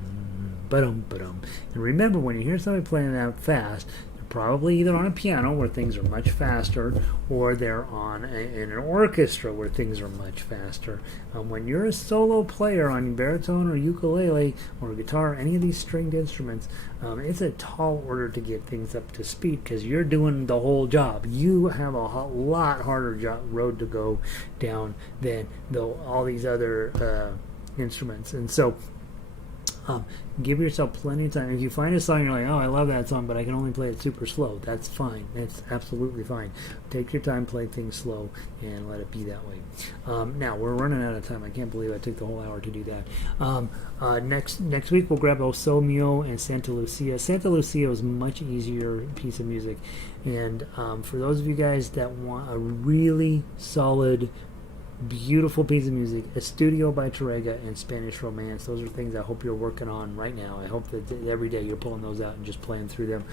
ba-dum, ba-dum. And remember, when you hear somebody playing that fast, they're probably either on a piano where things are much faster, or they're in an orchestra where things are much faster. When you're a solo player on baritone or ukulele or guitar, any of these stringed instruments, it's a tall order to get things up to speed because you're doing the whole job. You have a lot harder road to go down than all these other instruments. And so give yourself plenty of time. If you find a song you're like, oh, I love that song, but I can only play it super slow, that's fine. It's absolutely fine. Take your time, play things slow, and let it be that way. Now, we're running out of time. I can't believe I took the whole hour to do that. Next week, we'll grab O Sol Mio and Santa Lucia. Santa Lucia is a much easier piece of music. And for those of you guys that want a really solid, beautiful piece of music, Estudio by Tárrega and Spanish Romance. Those are things I hope you're working on right now. I hope that every day you're pulling those out and just playing through them.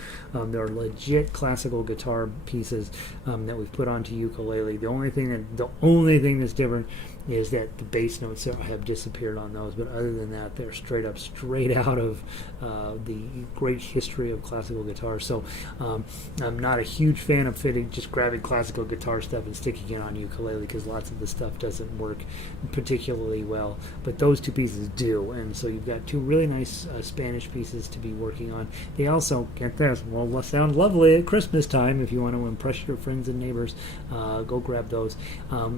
They're legit classical guitar pieces that we've put onto ukulele. The only thing that's different is that the bass notes have disappeared on those, but other than that, they're straight out of the great history of classical guitar. So I'm not a huge fan of just grabbing classical guitar stuff and sticking it on ukulele, because lots of the stuff doesn't work particularly well, but those two pieces do. And so you've got two really nice Spanish pieces to be working on. They also, get this, will sound lovely at Christmas time. If you want to impress your friends and neighbors, go grab those.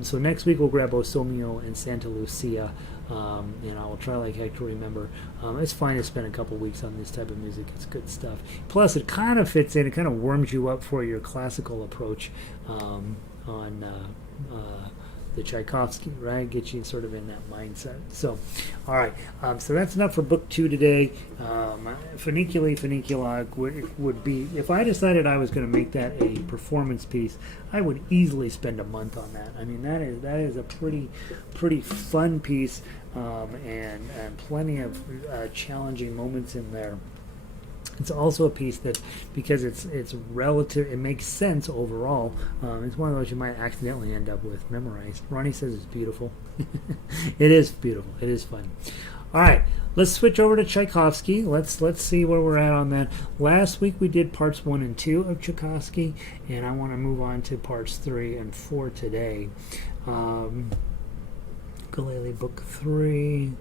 So next week we'll grab O Sol Mio and Santa Lucia, and I will try like heck to remember. It's fine to spend a couple weeks on this type of music. It's good stuff. Plus, it kind of fits in. It kind of warms you up for your classical approach on the Tchaikovsky, right? Get you sort of in that mindset. So, all right. So that's enough for book 2 today. Funiculì, Funiculà would be, if I decided I was going to make that a performance piece, I would easily spend a month on that. I mean, that is a pretty fun piece, and plenty of challenging moments in there. It's also a piece that, because it's relative, it makes sense overall. It's one of those you might accidentally end up with memorized. Ronnie says it's beautiful. It is beautiful. It is fun. All right, let's switch over to Tchaikovsky. Let's see where we're at on that. Last week we did parts 1 and 2 of Tchaikovsky, and I want to move on to parts 3 and 4 today. Ukulele book 3.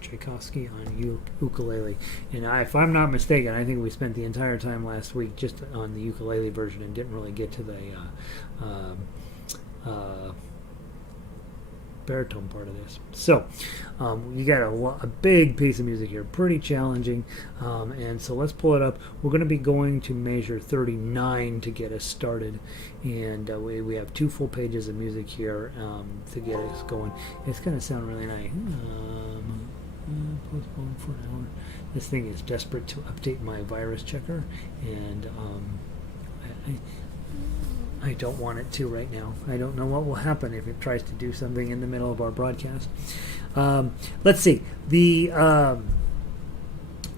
Tchaikovsky on ukulele, and if I'm not mistaken, I think we spent the entire time last week just on the ukulele version and didn't really get to the baritone part of this. So you got a big piece of music here, pretty challenging, and so let's pull it up. We're going to be going to measure 39 to get us started, and we have 2 full pages of music here to get us going. It's going to sound really nice. Postpone for an hour. This thing is desperate to update my virus checker, and I don't want it to right now. I don't know what will happen if it tries to do something in the middle of our broadcast. Let's see.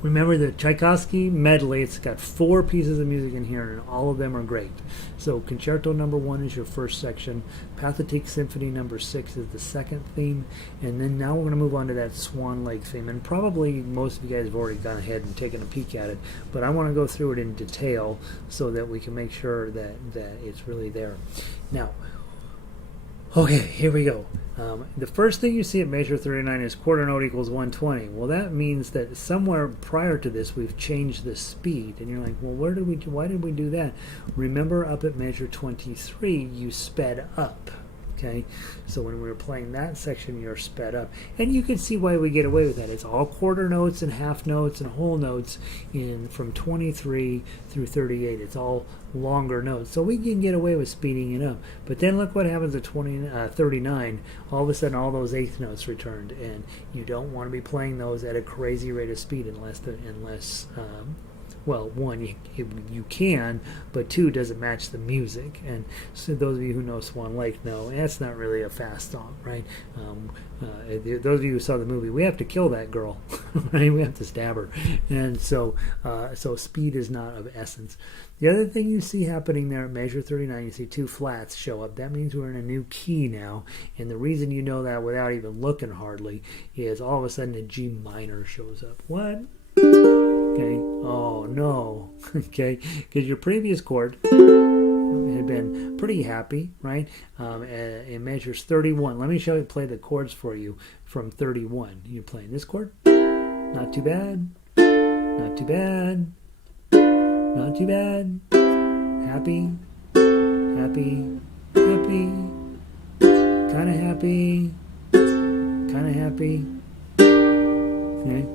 Remember the Tchaikovsky Medley. It's got 4 pieces of music in here, and all of them are great. So Concerto number 1 is your first section. Pathetique Symphony number 6 is the second theme. And then now we're going to move on to that Swan Lake theme. And probably most of you guys have already gone ahead and taken a peek at it. But I want to go through it in detail so that we can make sure that it's really there. Now, okay, here we go. The first thing you see at measure 39 is quarter note equals 120. Well, that means that somewhere prior to this we've changed the speed. And you're like, well, why did we do that? Remember, up at measure 23, you sped up. Okay, so when we were playing that section, you're sped up. And you can see why we get away with that. It's all quarter notes and half notes and whole notes from 23 through 38. It's all longer notes. So we can get away with speeding it up. But then look what happens at 39. All of a sudden, all those eighth notes returned. And you don't want to be playing those at a crazy rate of speed unless well, 1, you can, but 2, doesn't match the music. And so those of you who know Swan Lake know that's not really a fast song, right? Those of you who saw the movie, we have to kill that girl, right? We have to stab her. And so speed is not of essence. The other thing you see happening there at measure 39, you see 2 flats show up. That means we're in a new key now. And the reason you know that without even looking hardly is all of a sudden a G minor shows up. What? Okay. Oh, no. Okay. Because your previous chord had been pretty happy, right? It measures 31. Let me play the chords for you from 31. You're playing this chord. Not too bad. Not too bad. Not too bad. Happy. Happy. Happy. Kind of happy. kind of happy. Okay.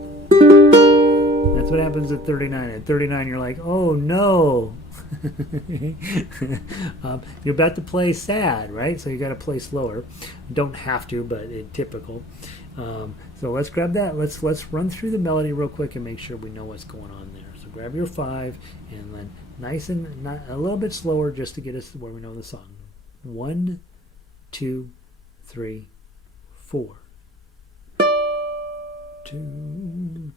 That's what happens at 39. At 39, you're like, oh no. You're about to play sad, right? So you got to play slower. You don't have to, but it's typical. So let's grab that. Let's run through the melody real quick and make sure we know what's going on there. So grab your 5 and then nice and not a little bit slower just to get us to where we know the song. 1, 2, 3, 4. 2.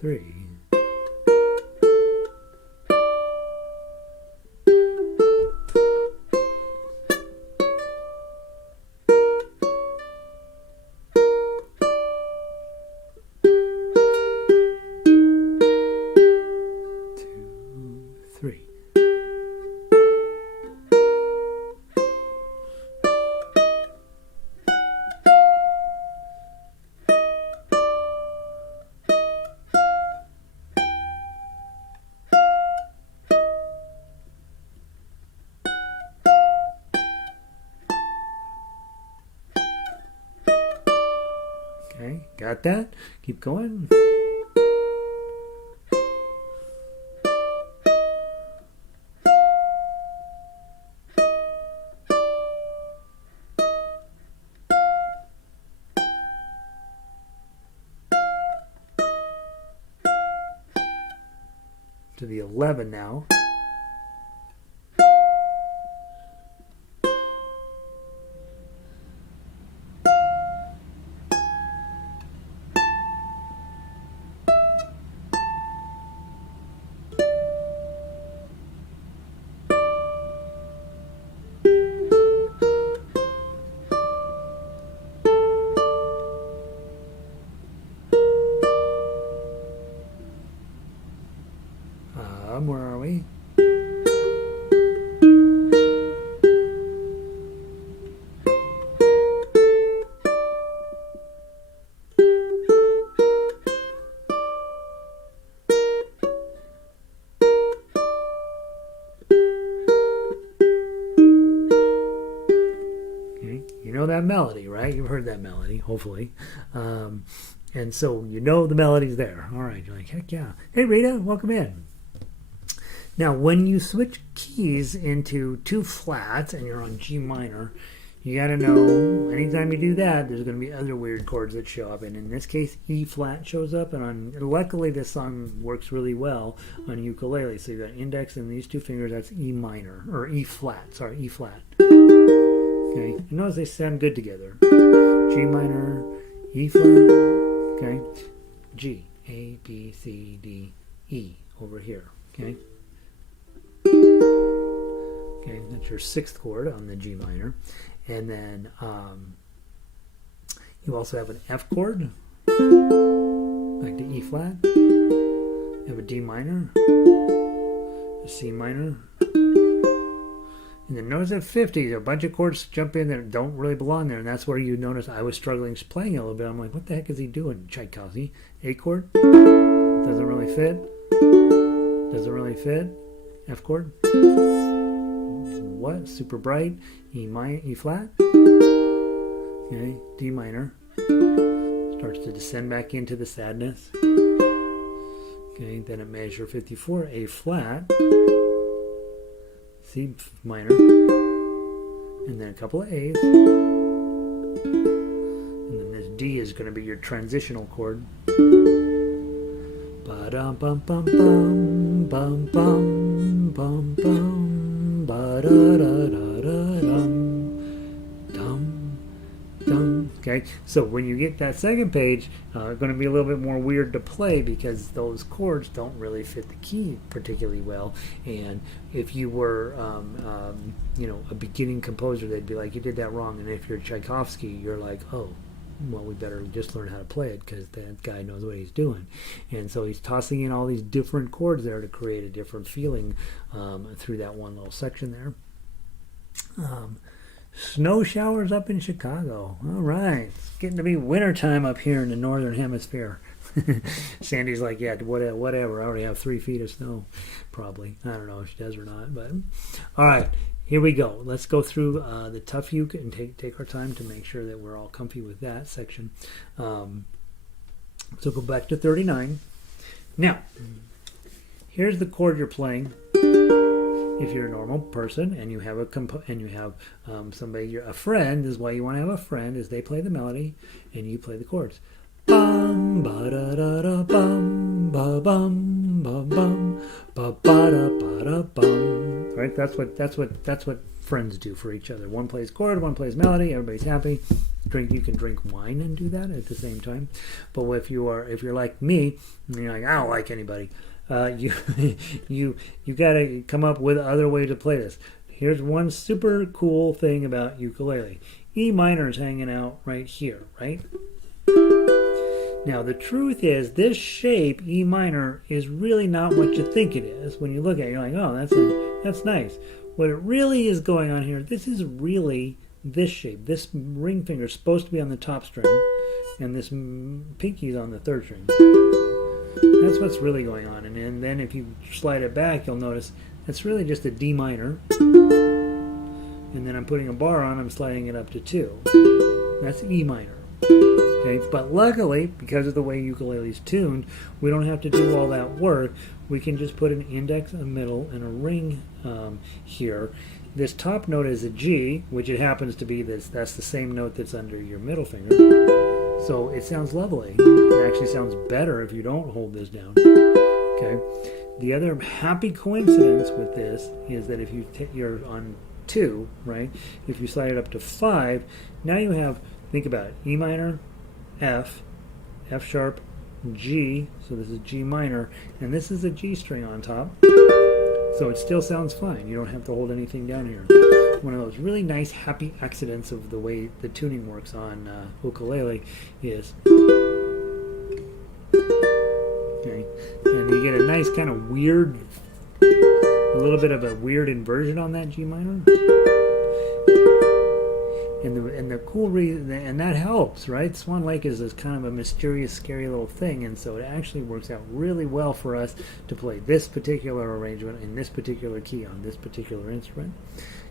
3. Okay, got that? Keep going. To the 11 now. Where are we? Okay, you know that melody, right? You've heard that melody, hopefully. And so you know the melody's there. All right, you're like, heck yeah. Hey, Rita, welcome in. Now, when you switch keys into 2 flats and you're on G minor, you got to know anytime you do that, there's going to be other weird chords that show up. And in this case, E flat shows up. And luckily, this song works really well on ukulele. So you've got index and these 2 fingers, that's E minor, or E flat, sorry, E flat. Okay, and notice they sound good together. G minor, E flat, okay, G, A, B, C, D, E over here, okay. Okay, that's your 6th chord on the G minor. And then you also have an F chord, back to E flat. You have a D minor, a C minor. And then notice at 50, a bunch of chords jump in that don't really belong there. And that's where you notice I was struggling playing a little bit. I'm like, what the heck is he doing? Tchaikovsky, A chord, doesn't really fit. Doesn't really fit. F chord. What? Super bright. E flat. Okay. D minor. Starts to descend back into the sadness. Okay. Then at measure 54, A flat. C minor. And then a couple of A's. And then this D is going to be your transitional chord. Ba-dum bum bum bum bum bum bum bum ba da da da da dum dum. Okay, so when you get that second page, it's going to be a little bit more weird to play because those chords don't really fit the key particularly well. And if you were, you know, a beginning composer, they'd be like, you did that wrong. And if you're Tchaikovsky, you're like, oh, well, we better just learn how to play it because that guy knows what he's doing. And so he's tossing in all these different chords there to create a different feeling through that one little section there. Snow showers up in Chicago. All right. It's getting to be wintertime up here in the northern hemisphere. Sandy's like, yeah, whatever. I already have 3 feet of snow, probably. I don't know if she does or not, but all right. Here we go. Let's go through the tough uke and take our time to make sure that we're all comfy with that section. So go back to 39. Now, here's the chord you're playing. If you're a normal person and you have somebody, a friend, is why you want to have a friend, is they play the melody and you play the chords. Bum ba da da da bum ba bum ba bum ba ba da ba da bum. Right? That's what friends do for each other. One plays chord, one plays melody. Everybody's happy. You can drink wine and do that at the same time. But if you're like me, and you're like, I don't like anybody. You got to come up with other ways to play this. Here's one super cool thing about ukulele. E minor is hanging out right here, right? Now, the truth is, this shape, E minor, is really not what you think it is. When you look at it, you're like, oh, that's nice. What it really is going on here, this is really this shape. This ring finger is supposed to be on the top string, and this pinky is on the 3rd string. That's what's really going on. And then if you slide it back, you'll notice that's really just a D minor. And then I'm putting a bar on, I'm sliding it up to 2. That's E minor. Okay, but luckily, because of the way ukulele is tuned, we don't have to do all that work. We can just put an index, a middle, and a ring here. This top note is a G, which it happens to be this. That's the same note that's under your middle finger. So it sounds lovely. It actually sounds better if you don't hold this down. Okay. The other happy coincidence with this is that if you're on 2, right? If you slide it up to 5, now you have, think about it, E minor, F, F sharp, G, so this is G minor, and this is a G string on top. So it still sounds fine. You don't have to hold anything down here. One of those really nice happy accidents of the way the tuning works on ukulele is, okay, and you get a nice kind of weird, a little bit of a weird inversion on that G minor. And the cool reason, and that helps, right? Swan Lake is this kind of a mysterious, scary little thing, and so it actually works out really well for us to play this particular arrangement in this particular key on this particular instrument.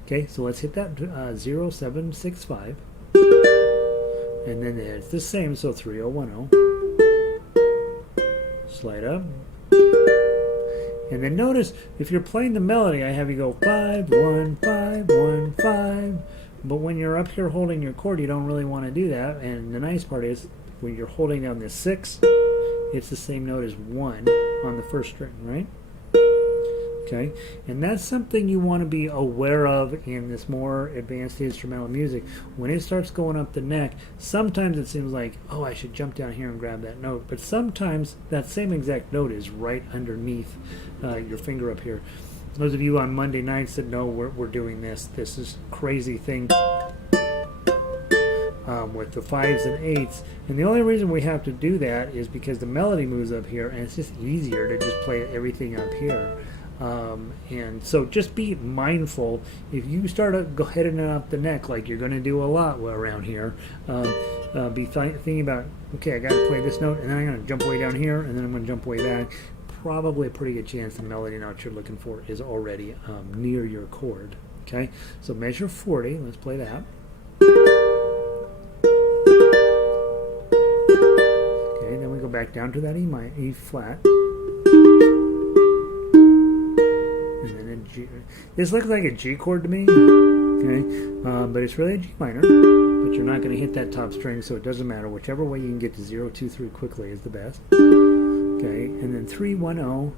Okay, so let's hit that 0, 7, 6, 5, and then it's the same, so 3, 0, 1, 0. Slide up, and then notice if you're playing the melody, I have you go 5, 1, 5, 1, 5. But when you're up here holding your chord, you don't really want to do that. And the nice part is, when you're holding down this 6, it's the same note as 1 on the 1st string, right? Okay, and that's something you want to be aware of in this more advanced instrumental music. When it starts going up the neck, sometimes it seems like, oh, I should jump down here and grab that note. But sometimes that same exact note is right underneath your finger up here. Those of you on Monday nights that know we're doing this is crazy thing with the 5s and 8s. And the only reason we have to do that is because the melody moves up here, and it's just easier to just play everything up here. And so just be mindful. If you start heading up the neck like you're going to do a lot around here, be thinking about, okay, I got to play this note, and then I'm going to jump way down here, and then I'm going to jump way back. Probably a pretty good chance the melody note you're looking for is already near your chord. Okay, so measure 40. Let's play that. Okay, then we go back down to that E flat, and then a G. This looks like a G chord to me. Okay, but it's really a G minor. But you're not going to hit that top string, so it doesn't matter. Whichever way you can get to 0, 2, 3 quickly is the best. Okay, and then 3, 1, 0.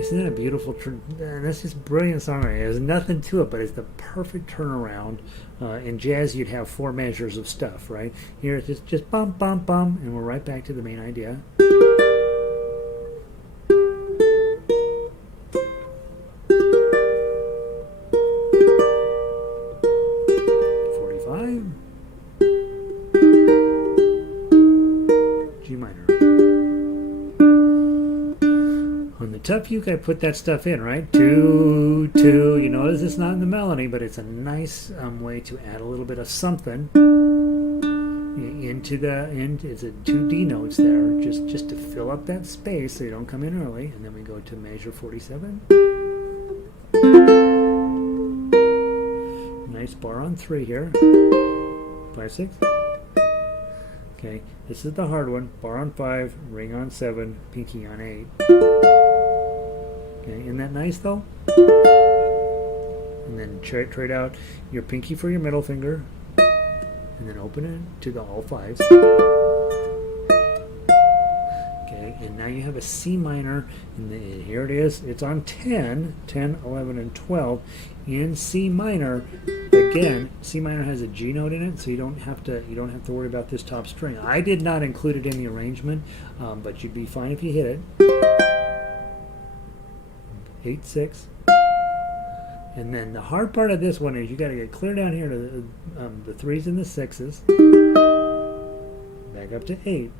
Isn't that a beautiful? That's just brilliant songwriting. There's nothing to it, but it's the perfect turnaround. In jazz, you'd have 4 measures of stuff, right? Here it's just bum, bum, bum, and we're right back to the main idea. Tough uke, I put that stuff in, right? 2, 2. You notice it's not in the melody, but it's a nice way to add a little bit of something into the end. It's a 2 D notes there, just to fill up that space so you don't come in early. And then we go to measure 47. Nice bar on 3 here. 5, 6. Okay, this is the hard one. Bar on 5, ring on 7, pinky on 8. Okay, isn't that nice though? And then trade out your pinky for your middle finger, and then open it to the all 5s. Okay, and now you have a C minor, and here it is. It's on 10, 11, and 12 in C minor. Again, C minor has a G note in it, so you don't have to worry about this top string. I did not include it in the arrangement, but you'd be fine if you hit it. 8, 6. And then the hard part of this one is you got to get clear down here to the 3s and the 6s. Back up to 8.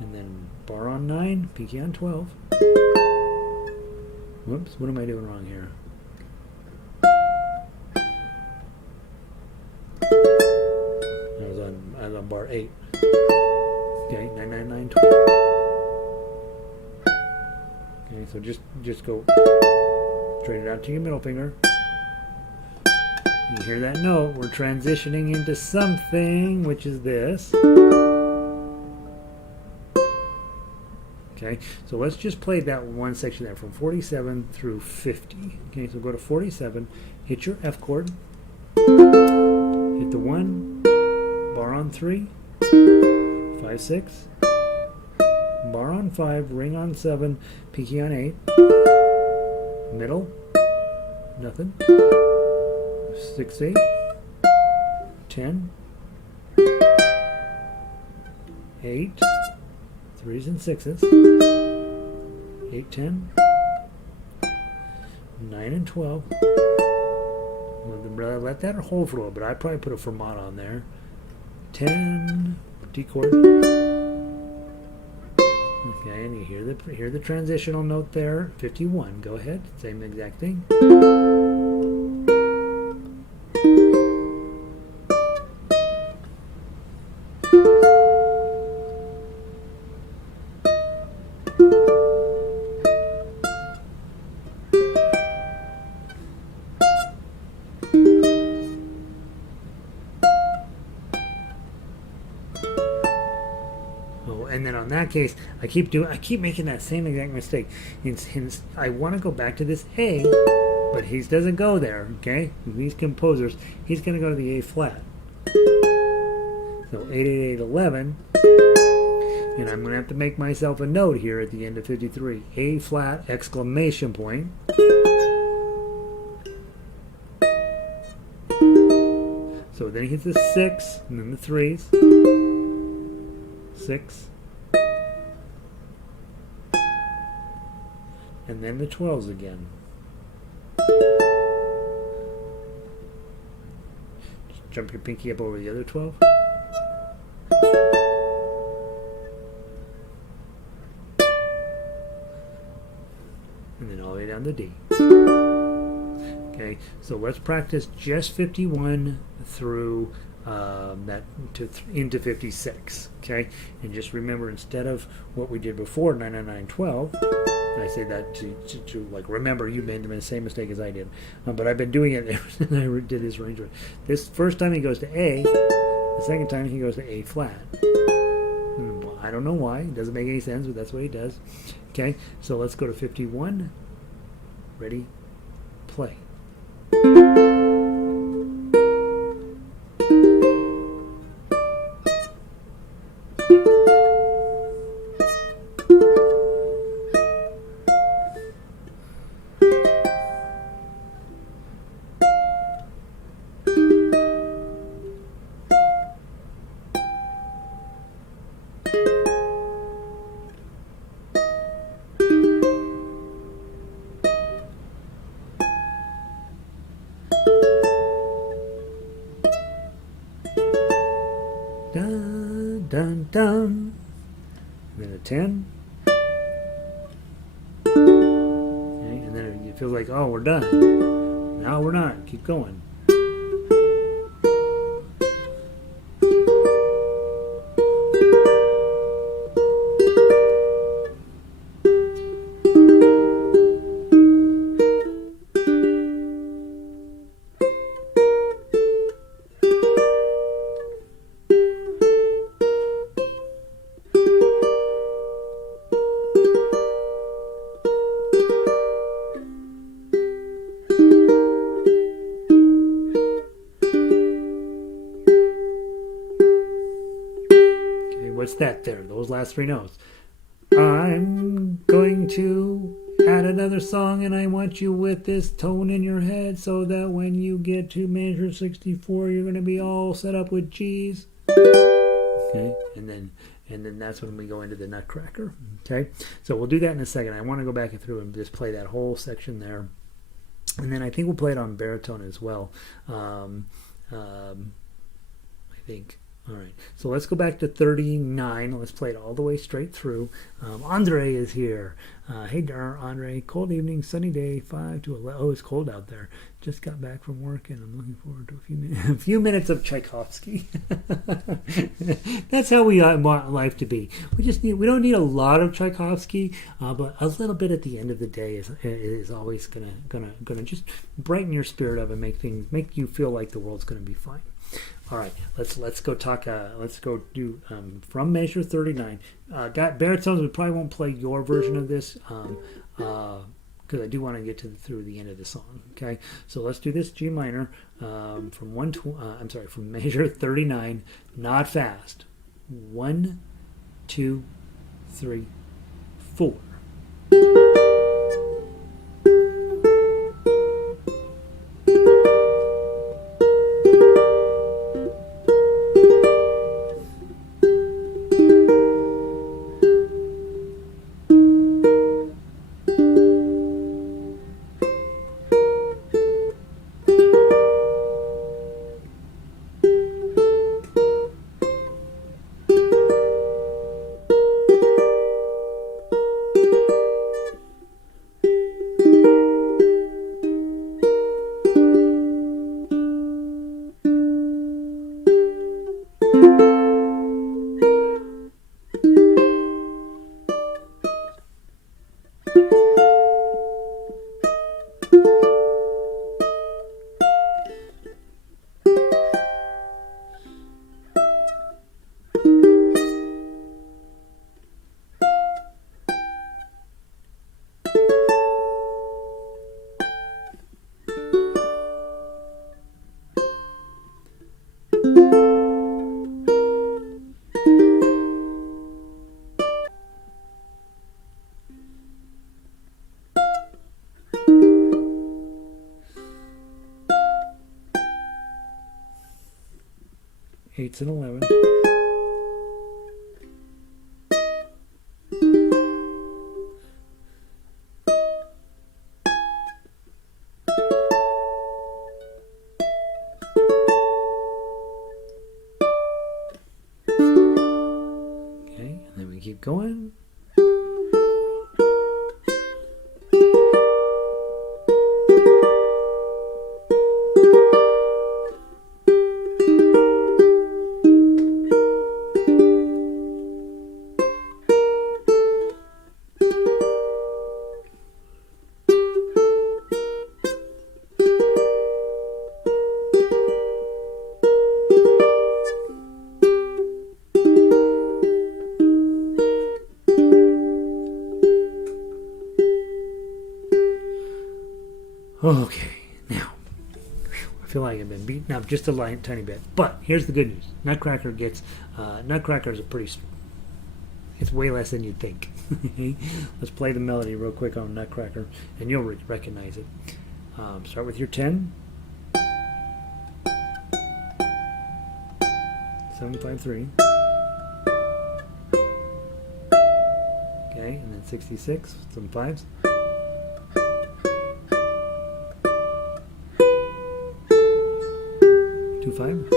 And then bar on 9, pinky on 12. Whoops, what am I doing wrong here? I was on bar 8. Okay, 9, 9, 9, 12. Okay, so just go straight it out to your middle finger. You hear that note? We're transitioning into something, which is this. Okay, so let's just play that one section there from 47 through 50. Okay, so go to 47, hit your F chord, hit the 1, bar on 3, 5, 6, bar on 5, ring on 7, pinky on 8, middle, nothing, 6, 8, 10, 8, 3s and 6s, 8, 10, 9 and 12. Let that hold for a little bit. I'd probably put a fermata on there. 10, D chord. Okay, and you hear the transitional note there. 51. Go ahead. Same exact thing. And then on that case, I keep making that same exact mistake. I want to go back to this A, but he doesn't go there. Okay, these composers, he's going to go to the A flat. So 8, 8, 8, 11, and I'm going to have to make myself a note here at the end of 53. A flat exclamation point. So then he hits the 6, and then the 3s. 6. And then the 12s again. Just jump your pinky up over the other 12. And then all the way down to D. Okay, so let's practice just 51 through into 56. Okay, and just remember, instead of what we did before, 9, 9, 9, 12. I say that to like remember you made the same mistake as I did, but I've been doing it ever since I did this arrangement. This first time he goes to A, the second time he goes to A flat. I don't know why, it doesn't make any sense, but that's what he does. Okay, so let's go to 51. Ready, play. Dun, dun, dun. And then a 10. Okay, and then it feels like, oh, we're done. No, we're not. Keep going. that there, those last three notes. I'm going to add another song, and I want you with this tone in your head so that when you get to measure 64, you're going to be all set up with G's. Okay, and then that's when we go into the Nutcracker. Okay, so we'll do that in a second. I want to go back through and just play that whole section there, and then I think we'll play it on baritone as well. I think. All right, so let's go back to 39. Let's play it all the way straight through. Andre is here. Hey there, Andre. Cold evening, sunny day, 5 to 11. Oh, it's cold out there. Just got back from work, and I'm looking forward to a few minutes of Tchaikovsky. That's how we want life to be. We don't need a lot of Tchaikovsky, but a little bit at the end of the day is always gonna just brighten your spirit up and make you feel like the world's gonna be fine. All right, let's go talk. Let's go do from measure 39. Baritones, we probably won't play your version of this because I do want to get through the end of the song. Okay, so let's do this G minor from measure 39, not fast. 1, 2, 3, 4. Eights and 11. Okay, and then we keep going. Okay, now, I feel like I've been beaten up just a tiny bit. But here's the good news. Nutcracker is it's way less than you'd think. Let's play the melody real quick on Nutcracker, and you'll recognize it. Start with your 10. 7, 5, 3. Okay, and then 66, some 5s. 2, 5.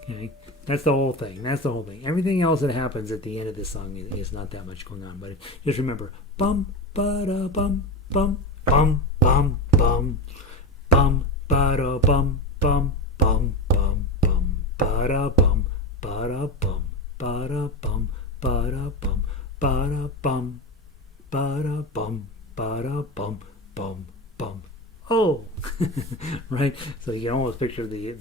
Okay, that's the whole thing. Everything else that happens at the end of this song is not that much going on, but just remember, bum ba da bum bum bum bum bum bum ba da bum bum bum bum bum ba da bum ba da bum ba da bum ba da bum ba da bum ba da bum ba da bum bum bum. Oh, right. So you can almost picture the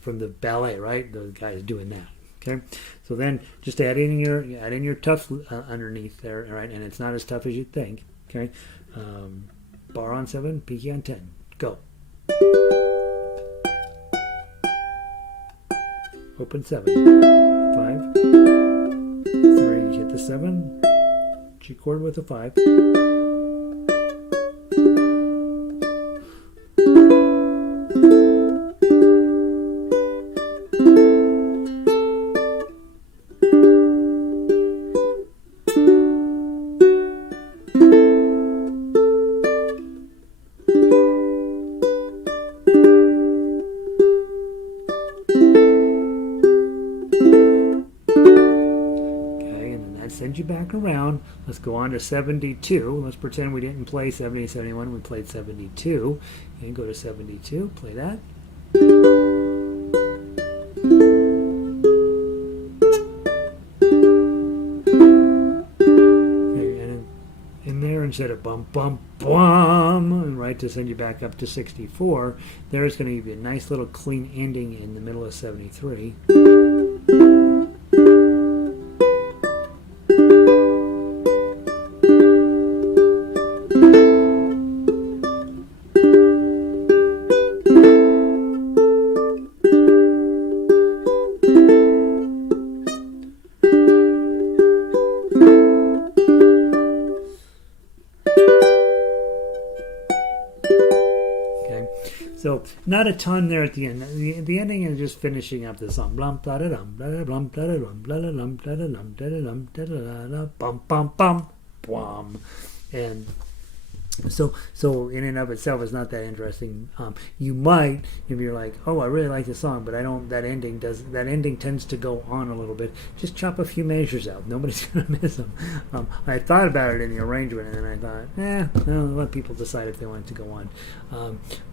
from the ballet, right? The guy's doing that. Okay, so then just add in your tough underneath there, right? And it's not as tough as you think. Okay, bar on 7, pinky on 10. Go. Open 7, 5, 3. Hit the 7. G chord with a 5. Send you back around. Let's go on to 72. Let's pretend we didn't play 70, 71. We played 72. And go to 72. Play that. Okay, and in there, instead of bum, bum, bum, and right to send you back up to 64, there's going to give you a nice little clean ending in the middle of 73. So not a ton there at the end. The ending is just finishing up the song. Blum da da dum da da blum da da dum da da dum da da dum da da dum da da da bum bum bum bum. And so in and of itself is not that interesting. You might, if you're like, oh, I really like the song, but I don't. That ending tends to go on a little bit. Just chop a few measures out. Nobody's gonna miss them. I thought about it in the arrangement, and then I thought, I'll let people decide if they want it to go on.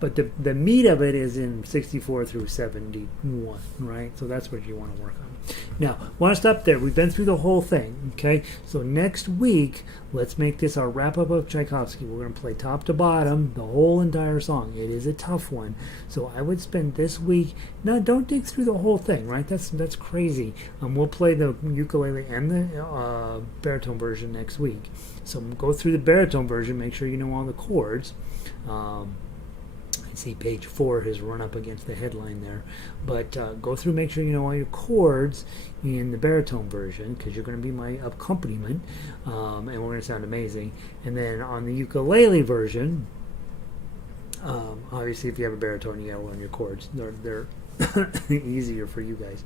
But the meat of it is in 64 through 71, right? So that's what you want to work on. Now, want to stop there. We've been through the whole thing, okay? So next week, let's make this our wrap-up of Tchaikovsky. We're going to play top to bottom, the whole entire song. It is a tough one. So I would spend this week... No, don't dig through the whole thing, right? That's crazy. We'll play the ukulele and the baritone version next week. So go through the baritone version, make sure you know all the chords. See page 4 has run up against the headline there, but go through, make sure you know all your chords in the baritone version, because you're going to be my accompaniment, and we're going to sound amazing. And then on the ukulele version, obviously if you have a baritone, you got to learn your chords. They're easier for you guys.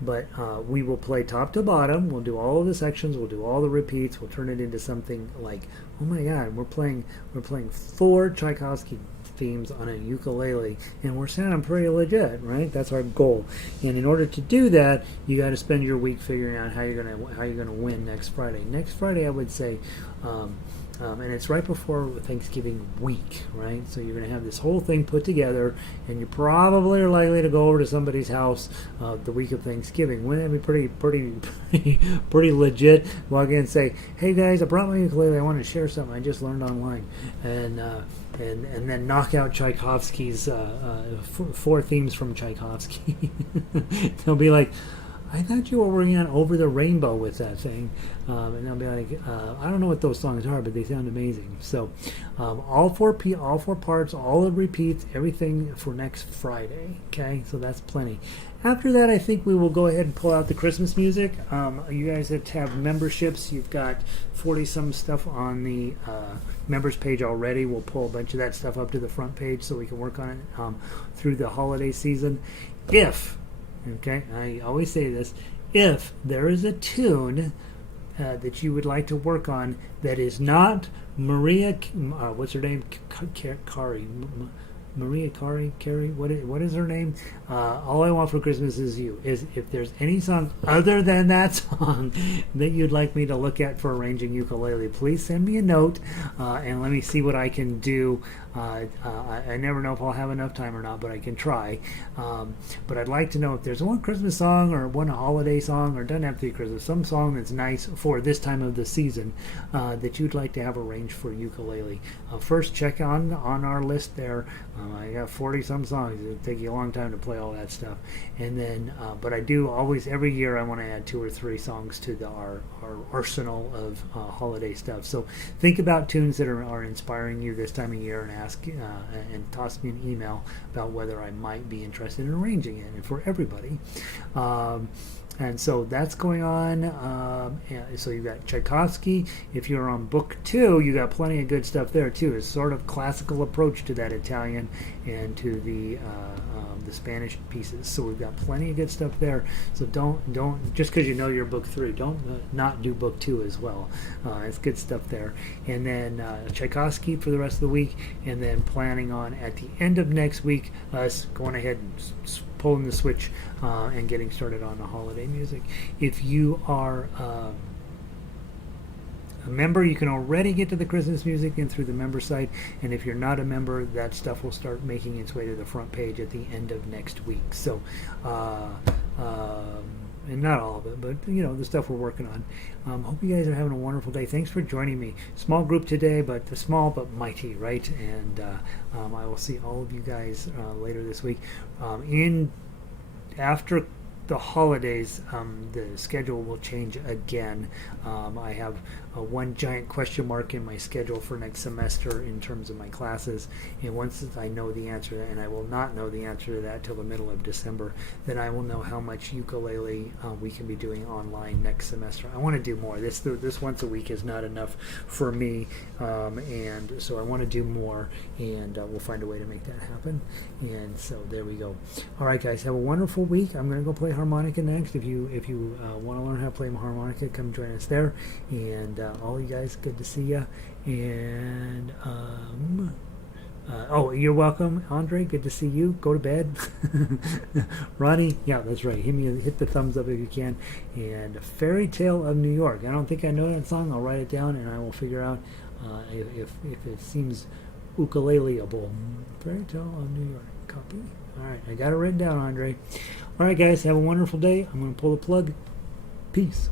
But we will play top to bottom. We'll do all of the sections. We'll do all the repeats. We'll turn it into something like, oh my God, we're playing 4 Tchaikovsky themes on a ukulele, and we're sounding pretty legit, right? That's our goal. And in order to do that, you got to spend your week figuring out how you're gonna win next Friday. Next Friday, I would say. And it's right before Thanksgiving week, right? So you're going to have this whole thing put together, and you probably are likely to go over to somebody's house the week of Thanksgiving. Wouldn't that be pretty legit? Walk in and say, "Hey guys, I brought my ukulele. I want to share something I just learned online," and then knock out Tchaikovsky's 4 themes from Tchaikovsky. They'll be like, I thought you were working on Over the Rainbow with that thing. And I'll be like, I don't know what those songs are, but they sound amazing. So all four parts, all the repeats, everything for next Friday. Okay, so that's plenty. After that, I think we will go ahead and pull out the Christmas music. You guys that have memberships, you've got 40-some stuff on the members page already. We'll pull a bunch of that stuff up to the front page so we can work on it through the holiday season. Okay, I always say this, if there is a tune that you would like to work on that is not Maria, what's her name? Kari. Maria Carey, what is her name? All I Want for Christmas Is You. Is if there's any song other than that song that you'd like me to look at for arranging ukulele, please send me a note and let me see what I can do. I never know if I'll have enough time or not, but I can try. But I'd like to know if there's one Christmas song or one holiday song, or doesn't have to be Christmas, some song that's nice for this time of the season that you'd like to have arranged for ukulele. First, check on our list there. I got 40 some songs. It'll take you a long time to play all that stuff. And then, but I do always, every year I want to add 2 or 3 songs to our arsenal of holiday stuff. So think about tunes that are inspiring you this time of year, and ask and toss me an email about whether I might be interested in arranging it, and for everybody. And so that's going on. So you've got Tchaikovsky. If you're on book 2, you got plenty of good stuff there too. It's sort of classical approach to that Italian and to the Spanish pieces. So we've got plenty of good stuff there. So don't just because you know your book 3, don't not do book 2 as well. It's good stuff there. And then Tchaikovsky for the rest of the week, and then planning on at the end of next week us going ahead and pulling the switch and getting started on the holiday music. If you are a member, you can already get to the Christmas music in through the member site, and if you're not a member, that stuff will start making its way to the front page at the end of next week. So and not all of it, but the stuff we're working on. Hope you guys are having a wonderful day. Thanks for joining me. Small group today, but small but mighty, right? And I will see all of you guys later this week. After the holidays, the schedule will change again. I have one giant question mark in my schedule for next semester in terms of my classes, and once I know the answer to that, and I will not know the answer to that till the middle of December, then I will know how much ukulele we can be doing online next semester. I want to do more. This once a week is not enough for me, and so I want to do more, and we'll find a way to make that happen. And so there we go. All right, guys, have a wonderful week. I'm going to go play harmonica next. If you want to learn how to play harmonica, come join us there. And all you guys, good to see you. And oh, you're welcome, Andre. Good to see you. Go to bed. Ronnie, yeah, that's right. Hit the thumbs up if you can. And Fairy Tale of New York. I don't think I know that song. I'll write it down and I will figure out if it seems ukuleleable. Fairy Tale of New York. Copy. All right, I got it written down, Andre. All right, guys, have a wonderful day. I'm going to pull the plug. Peace.